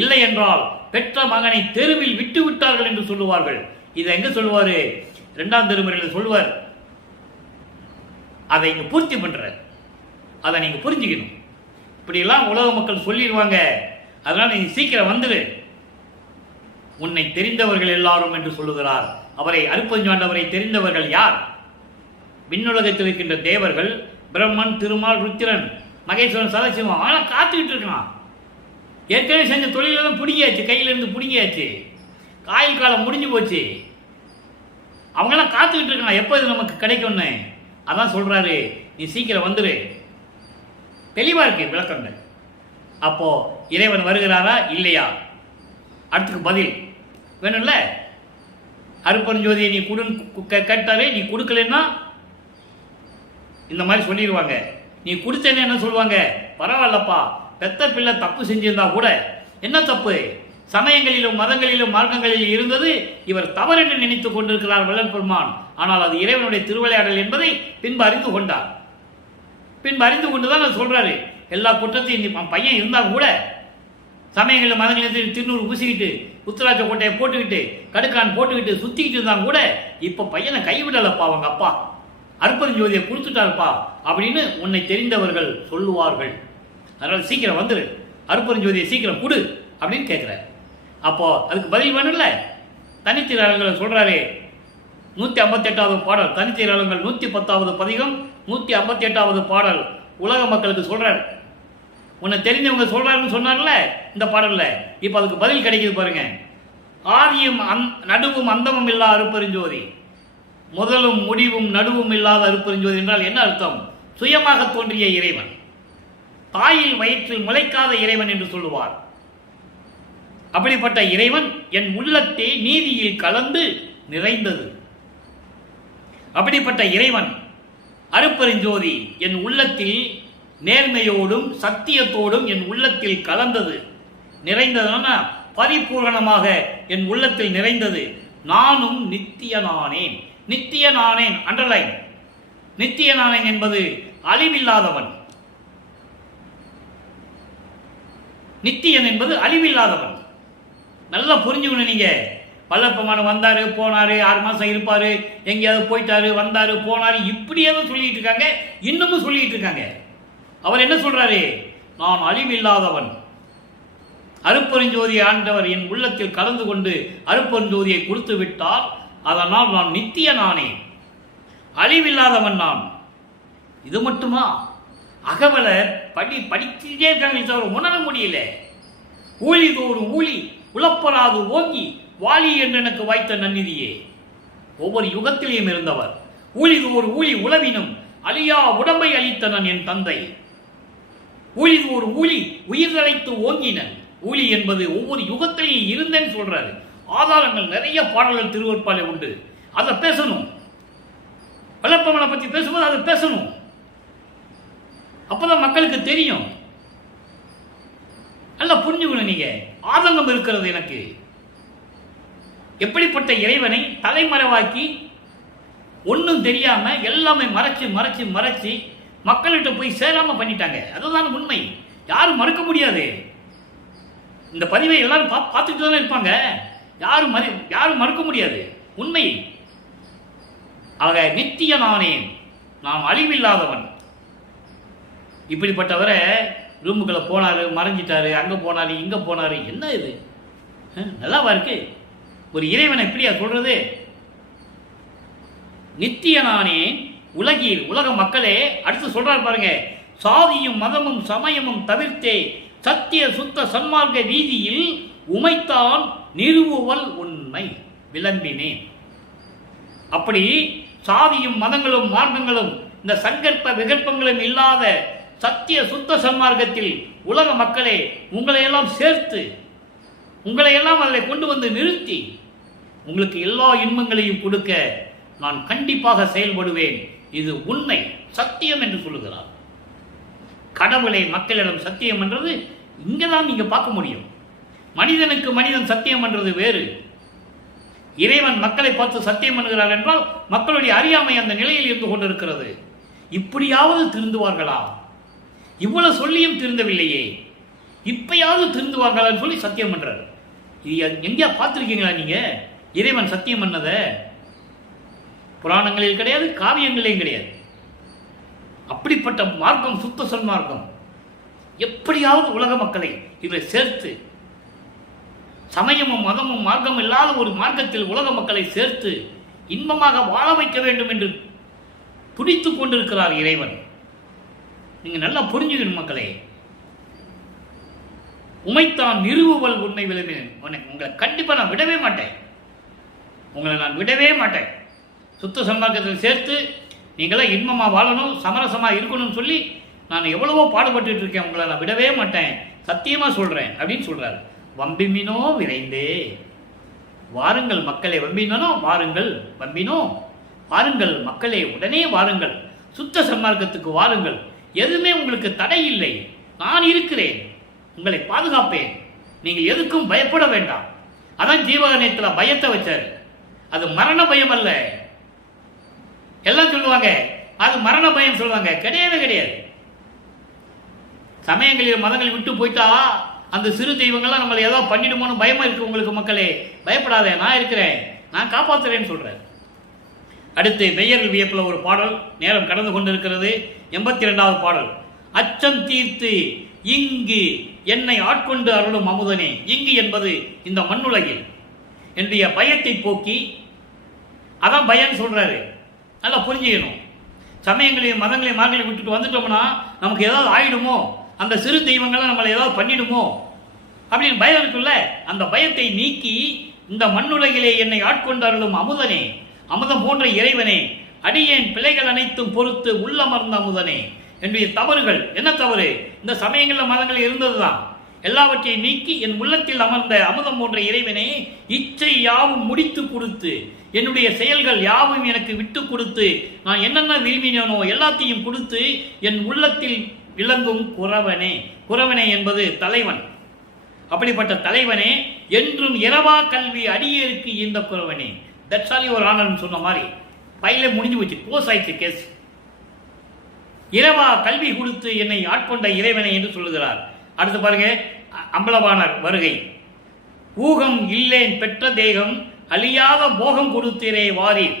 இல்லை என்றால் பெற்ற மகனை தெருவில் விட்டு விட்டார்கள் என்று சொல்லுவார்கள். இதை எங்க சொல்லுவாரு? 2ஆம் திருமுறையில் சொல்லுவார். அதை இங்க பூர்த்தி பண்ற, அதை நீங்க புரிஞ்சுக்கணும். இப்படியெல்லாம் உலக மக்கள் சொல்லிடுவாங்க. அதனால நீ சீக்கிரம் வந்துரு. உன்னை தெரிந்தவர்கள் எல்லாரும் என்று சொல்லுகிறார். அவரை அருட்பெருஞ்சாண்டவரை தெரிந்தவர்கள் யார்? விண்ணுலகத்தில் இருக்கின்ற தேவர்கள், பிரம்மன், திருமால், ருத்திரன், மகேஸ்வரன், சதாசிவம். அவெல்லாம் காத்துக்கிட்டு இருக்கான். ஏற்கனவே செஞ்ச தொழிலெல்லாம் பிடிங்கியாச்சு, கையிலிருந்து பிடிங்கியாச்சு, காயில் காலம் முடிஞ்சு போச்சு. அவங்கெல்லாம் காத்துக்கிட்டு இருக்கான் எப்போ இது நமக்கு கிடைக்கும்னு. அதான் சொல்றாரு, நீ சீக்கிரம் வந்துரு. தெளிவா இருக்கு விளக்கங்கள். அப்போ இறைவன் வருகிறாரா இல்லையா? அடுத்துக்கு பதில் வேணும்ல. அருட்பெருஞ்சோதியை நீ கேட்டாலே நீ கொடுக்கலன்னா இந்த மாதிரி சொல்லிடுவாங்க. நீ கொடுத்தேன்னு என்ன சொல்லுவாங்க, பரவாயில்லப்பா, பெத்த பிள்ளை தப்பு செஞ்சிருந்தா கூட என்ன தப்பு, சமயங்களிலும் மதங்களிலும் மார்க்கங்களிலும் இருந்தது, இவர் தவறென்று நினைத்துக் கொண்டிருக்கிறார் வள்ளல் பெருமான். ஆனால் அது இறைவனுடைய திருவிளையாடல் என்பதை பின்பு அறிந்து கொண்டார். பின்பு அறிந்து கொண்டுதான் அது சொல்றாரு. எல்லா குற்றத்தையும் பையன் இருந்தா கூட சமயங்களில் மதங்களில் திருநூறு பூசிக்கிட்டு உத்தராட்ச கோட்டையை போட்டுக்கிட்டு கடுக்கான் போட்டுக்கிட்டு சுத்திக்கிட்டு இருந்தாங்க கூட இப்ப பையனை கைவிடலப்பா, அவங்க அப்பா அருப்பெருஞ்சோதியை கொடுத்துட்டாருப்பா அப்படின்னு உன்னை தெரிந்தவர்கள் சொல்லுவார்கள். அதனால சீக்கிரம் வந்துரு, அருப்பெருஞ்சோதியை சீக்கிரம் கொடு அப்படின்னு கேட்கிறார். அப்போ அதுக்கு பதில் வேணும்ல. தனித்திராளங்களை சொல்றாரு. 158வது பாடல் தனித்திராளங்கள் 110வது பதிகம் 158வது பாடல் உலக மக்களுக்கு சொல்றாரு. உன்னை தெரிஞ்சவங்க சொல்றாருன்னு சொன்னார்ல இந்த பாடல்ல. இப்ப அதுக்கு பதில் கிடைக்குது பாருங்க. ஆதியும் நடுவும் அந்தமும் இல்லாத அருப்பெருஞ்சோதி, முதலும் முடிவும் நடுவும் இல்லாத அருப்பெருஞ்சோதி என்றால் என்ன அர்த்தம்? சுயமாக தோன்றிய இறைவன், தாயில் வயிற்றில் முளைக்காத இறைவன் என்று சொல்லுவார். அப்படிப்பட்ட இறைவன் என் உள்ளத்தே நீதியில் கலந்து நிறைந்தது. அப்படிப்பட்ட இறைவன் அருப்பெருஞ்சோதி என் உள்ளத்தில் நேர்மையோடும் சத்தியத்தோடும் என் உள்ளத்தில் கலந்தது. நிறைந்ததுன்னா பரிபூரணமாக என் உள்ளத்தில் நிறைந்தது. நானும் நித்தியனானேன். நித்தியனானேன் அண்டர்லைன். நித்தியனானேன் என்பது அழிவில்லாதவன். நித்தியன் என்பது அழிவில்லாதவன். நல்லா புரிஞ்சுக்கணும். நீங்க வல்லப்பமான வந்தாரு போனாரு, 6 மாசம் இருப்பாரு, எங்கேயாவது போயிட்டாரு வந்தாரு போனாரு, இப்படியே சொல்லிட்டு இருக்காங்க. இன்னமும் சொல்லிட்டு இருக்காங்க. அவர் என்ன சொல்றாரு? நான் அழிவில்லாதவன். அருப்பெருஞ்சோதியை ஆண்டவர் என் உள்ளத்தில் கலந்து கொண்டு அருப்பெருஞ்சோதியை கொடுத்து விட்டால் அதனால் நான் நித்தியனானே, அழிவில்லாதவன் நான். இது மட்டுமா? அகவலர் படிச்சுட்டே இருக்காங்க, தவிர உணர முடியல. ஊழி தோறும் ஊழி உழப்பராது ஓங்கி வாலி என்று எனக்கு வாய்த்த நன்னிதியே. ஒவ்வொரு யுகத்திலேயும் இருந்தவர். ஊழி ஒரு ஊழி உளவினும் அழியா உடம்பை அளித்தனன் என் தந்தை. ஊழி ஒரு ஊழி உயிர் தழைத்து ஓங்கினன். ஊழி என்பது ஒவ்வொரு யுகத்திலையும் இருந்தேன்னு சொல்றாரு. ஆதாரங்கள் நிறைய பாடல்கள் திருவருட்பாலே உண்டு. அதை பேசணும். வல்லப்பமனை பற்றி பேசும்போது அதை பேசணும். அப்பதான் மக்களுக்கு தெரியும். நல்லா புரிஞ்சுக்கணும். நீங்க ஆதங்கம் இருக்கிறது எனக்கு. எப்படிப்பட்ட இறைவனை தலைமறைவாக்கி ஒன்றும் தெரியாம எல்லாமே மறைச்சு மறைச்சு மறைச்சு மக்கள்கிட்ட போய் சேராம பண்ணிட்டாங்க. அதுதான் உண்மை. யாரும் மறுக்க முடியாது. இந்த பதிவை எல்லாரும் பார்த்துட்டு தானே இருப்பாங்க. யாரும் மறுக்க முடியாது உண்மை. ஆக நித்தியனானேன், நான் அழிவில்லாதவன். இப்படிப்பட்டவரை ரூமுக்குள்ள போனாரு, மறைஞ்சிட்டாரு, அங்க போனாரு, இங்க போனாரு. என்ன இது நல்லாவா இருக்கு? ஒரு இறைவனை எப்படியா சொல்றது? நித்தியனானே உலகில் உலக மக்களே. அடுத்து சொல்றாரு பாருங்க. சாதியும் மதமும் சமயமும் தவிர்த்தே சத்திய சுத்த சன்மார்க்க வீதியில் உமைத்தான் நிறுவுவல் உண்மை விளம்பினேன். அப்படி சாதியும் மதங்களும் மார்க்கங்களும் இந்த சங்கற்ப விகற்பங்களும் இல்லாத சத்திய சுத்த சன்மார்க்கத்தில் உலக மக்களே உங்களையெல்லாம் சேர்த்து, உங்களையெல்லாம் அதில் கொண்டு வந்து நிறுத்தி உங்களுக்கு எல்லா இன்பங்களையும் கொடுக்க நான் கண்டிப்பாக செயல்படுவேன். இது உண்மை, சத்தியம் என்று சொல்லுகிறார். கடவுளை மக்களிடம் சத்தியம் என்றது இங்கதான் நீங்க பார்க்க முடியும். மனிதனுக்கு மனிதன் சத்தியம் என்றது வேறு. இறைவன் மக்களை பார்த்து சத்தியம் பண்ணுகிறார் என்றால் மக்களுடைய அறியாமை அந்த நிலையில் இருந்து கொண்டிருக்கிறது. இப்படியாவது திருந்துவார்களா? இவ்வளவு சொல்லியும் திருந்தவில்லையே, இப்பயாவது திருந்துவார்களான்னு சொல்லி சத்தியம் பண்றாரு. இது எங்கேயா பார்த்துருக்கீங்களா நீங்க? இறைவன் சத்தியம் பண்ணத புராணங்களில் கிடையாது, காவியங்களிலும் கிடையாது. அப்படிப்பட்ட மார்க்கம் சுத்த சன்மார்க்கம். எப்படியாவது உலக மக்களை இதை சேர்த்து, சமயமும் மதமும் மார்க்கம் இல்லாத ஒரு மார்க்கத்தில் உலக மக்களை சேர்த்து இன்பமாக வாழ வைக்க வேண்டும் என்று துடித்துக் கொண்டிருக்கிறார் இறைவன். நீங்க நல்லா புரிஞ்சுக்கணும் மக்களே. உமைத்தான் நிறுவுவல் உண்மை விளைவினேன். உங்களை கண்டிப்பா நான் விடவே மாட்டேன். உங்களை நான் விடவே மாட்டேன். சுத்த சன்மார்க்கத்தில் சேர்த்து நீங்களாம் இன்பமா வாழணும், சமரசமா இருக்கணும்னு சொல்லி நான் எவ்வளவோ பாடுபட்டு இருக்கேன். உங்களை நான் விடவே மாட்டேன், சத்தியமா சொல்றேன் அப்படின்னு சொல்றாரு. வம்பிமினோ விரைந்தே வாருங்கள் மக்களே. வம்பினோ வாருங்கள், வம்பினோ வாருங்கள் மக்களே, உடனே வாருங்கள். சுத்த சன்மார்க்கத்துக்கு வாருங்கள். எதுவுமே உங்களுக்கு தடை இல்லை. நான் இருக்கிறேன், உங்களை பாதுகாப்பேன். நீங்கள் எதுக்கும் பயப்பட வேண்டாம். அதான் ஜீவகணத்தில் பயத்தை வச்சார். அது மரண பயம் அல்ல. எல்லாம் சொல்லுவாங்க அது மரண பயம் சொல்லுவாங்க. கிடையவே கிடையாது. சமயங்களில் மதங்களை விட்டு போயிட்டா அந்த சிறு தெய்வங்கள்லாம் நம்மளை ஏதாவது பண்ணிடுமோன்னு பயமா இருக்கு உங்களுக்கு மக்களே. பயப்படாத, நான் இருக்கிறேன், நான் காப்பாற்றுறேன்னு சொல்றேன். அடுத்து மெய்யர்கள் வியப்புல ஒரு பாடல். நேரம் கடந்து கொண்டிருக்கிறது. 82வது பாடல். அச்சம் தீர்த்து இங்கு என்னை ஆட்கொண்டு அருளும் அமுதனே. இங்கு என்பது இந்த மண்ணுலகில் என்னுடைய பயத்தை போக்கி, அதான் பயன்னு சொல்றாரு. நல்லா புரிஞ்சுக்கணும். சமயங்களையும் மதங்களையும் மார்களை விட்டுட்டு வந்துட்டோம்னா நமக்கு ஏதாவது ஆயிடுமோ, அந்த சிறு தெய்வங்கள்லாம் நம்மளை ஏதாவது பண்ணிடுமோ அப்படின்னு பயம் இருக்குல்ல. அந்த பயத்தை நீக்கி இந்த மண்ணுலகிலே என்னை ஆட்கொண்டு அருளும் அமுதனே, அமுதம் போன்ற இறைவனே, அடியேன் பிழைகள் அனைத்தும் பொறுத்து உள்ளமர்ந்த அமுதனே. என்னுடைய தவறுகள் என்ன தவறு? இந்த சமயங்களில் மதங்கள் இருந்ததுதான். எல்லாவற்றையும் நீக்கி என் உள்ளத்தில் அமர்ந்த அமுதம் போன்ற இறைவனே, இச்சை யாவும் முடித்து கொடுத்து, என்னுடைய செயல்கள் யாவும் எனக்கு விட்டு கொடுத்து, நான் என்னென்ன விரும்பினோ எல்லாத்தையும் கொடுத்து என் உள்ளத்தில் விளங்கும் குறவனே. குறவனே என்பது தலைவன். அப்படிப்பட்ட தலைவனே, என்றும் இரவா கல்வி அடியேற்கு இந்த குறவனே. தட்சாலி ஒரு ஆனந்த் சொன்ன மாதிரி பையில முடிஞ்சு போச்சு, க்ளோஸ் ஆயிடுச்சு கேஸ். இரவா கல்வி கொடுத்து என்னை ஆட்கொண்ட இறைவனை என்று சொல்லுகிறார். அடுத்து பாருங்க, அம்பலவாணர் வருகை. ஊகம் இல்லேன் பெற்ற தேகம் அழியாத போகம் கொடுத்தீரே வாரீர்.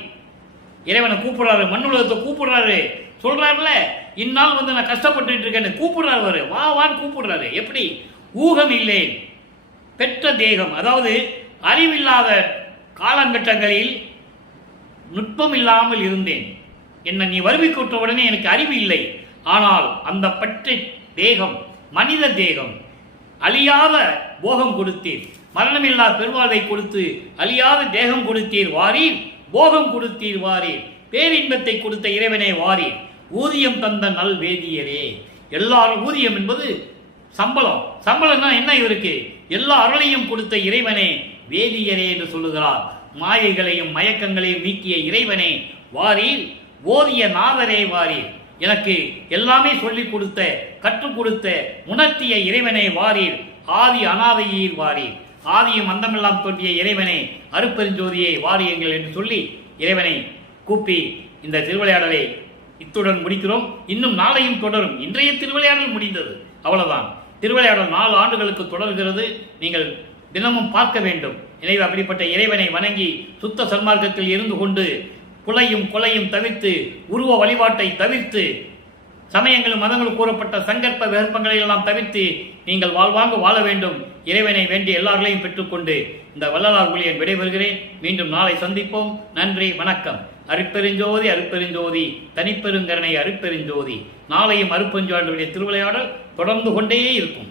இறைவனை கூப்பிடுறாரு, மண்ணுலகத்தை கூப்பிடுறாரு. சொல்றாருல, இந்நாள் நான் கஷ்டப்பட்டு இருக்கேன்னு கூப்பிடுறாரு. வா வான்னு கூப்பிடுறாரு. எப்படி? ஊகம் இல்லேன் பெற்ற தேகம், அதாவது அறிவில்லாத காலகட்டங்களில் நுட்பம் இல்லாமல் இருந்தேன். என்ன நீ வருவிக்க உடனே எனக்கு அறிவு இல்லை. ஆனால் அந்த பற்றை தேகம், மனித தேகம், அழியாத போகம் கொடுத்தீர். மரணமில்லா பெருவாழ்வை கொடுத்து அழியாத தேகம் கொடுத்தீர் வாரீர். போகம் கொடுத்தீர் வாரீர். பேரின்பத்தை கொடுத்த இறைவனே வாரீர். ஊதியம் தந்த நல் வேதியரே. எல்லாரும் ஊதியம் என்பது சம்பளம். சம்பளம்னா என்ன? இவருக்கு எல்லா அருளையும் கொடுத்த இறைவனே வேதியரே என்று சொல்லுகிறார். மாயைகளையும் மயக்கங்களையும் நீக்கிய இறைவனே வாரீர். ஓதிய நாதரே வாரீர். எனக்கு எல்லாமே சொல்லிக் கொடுத்த, கற்றுக் கொடுத்த, உணர்த்திய இறைவனை வாரீர். ஆதி அனாதையீர் வாரீர். ஆதியும் அந்தமெல்லாம் தோன்றிய இறைவனை, அருப்பெருஞ்சோதியை வாரியுங்கள் என்று சொல்லி இறைவனை கூப்பி இந்த திருவிளையாடலை இத்துடன் முடிக்கிறோம். இன்னும் நாளையும் தொடரும். இன்றைய திருவிளையாடல் முடிந்தது, அவ்வளவுதான். திருவிளையாடல் 4 ஆண்டுகளுக்கு தொடர்கிறது. நீங்கள் தினமும் பார்க்க வேண்டும். எனவே அப்படிப்பட்ட இறைவனை வணங்கி சுத்த சன்மார்க்கத்தில் இருந்து கொண்டு புலையும் கொலையும் தவிர்த்து, உருவ வழிபாட்டை தவிர்த்து, சமயங்களும் மதங்களும் கூறப்பட்ட சங்கற்ப விருப்பங்களை எல்லாம் தவிர்த்து நீங்கள் வாழ்வாங்க வாழ வேண்டும். இறைவனை வேண்டி எல்லார்களையும் பெற்றுக்கொண்டு இந்த வள்ளலார் ஊழியன் விடைபெறுகிறேன். மீண்டும் நாளை சந்திப்போம். நன்றி, வணக்கம். அருட்பெருஞ்சோதி அருட்பெருஞ்சோதி தனிப்பெருங்கருணை அருட்பெருஞ்சோதி. நாளையும் அருட்பெருஞ்சோதியுடைய திருவிளையாடல் தொடர்ந்து கொண்டே இருக்கும்.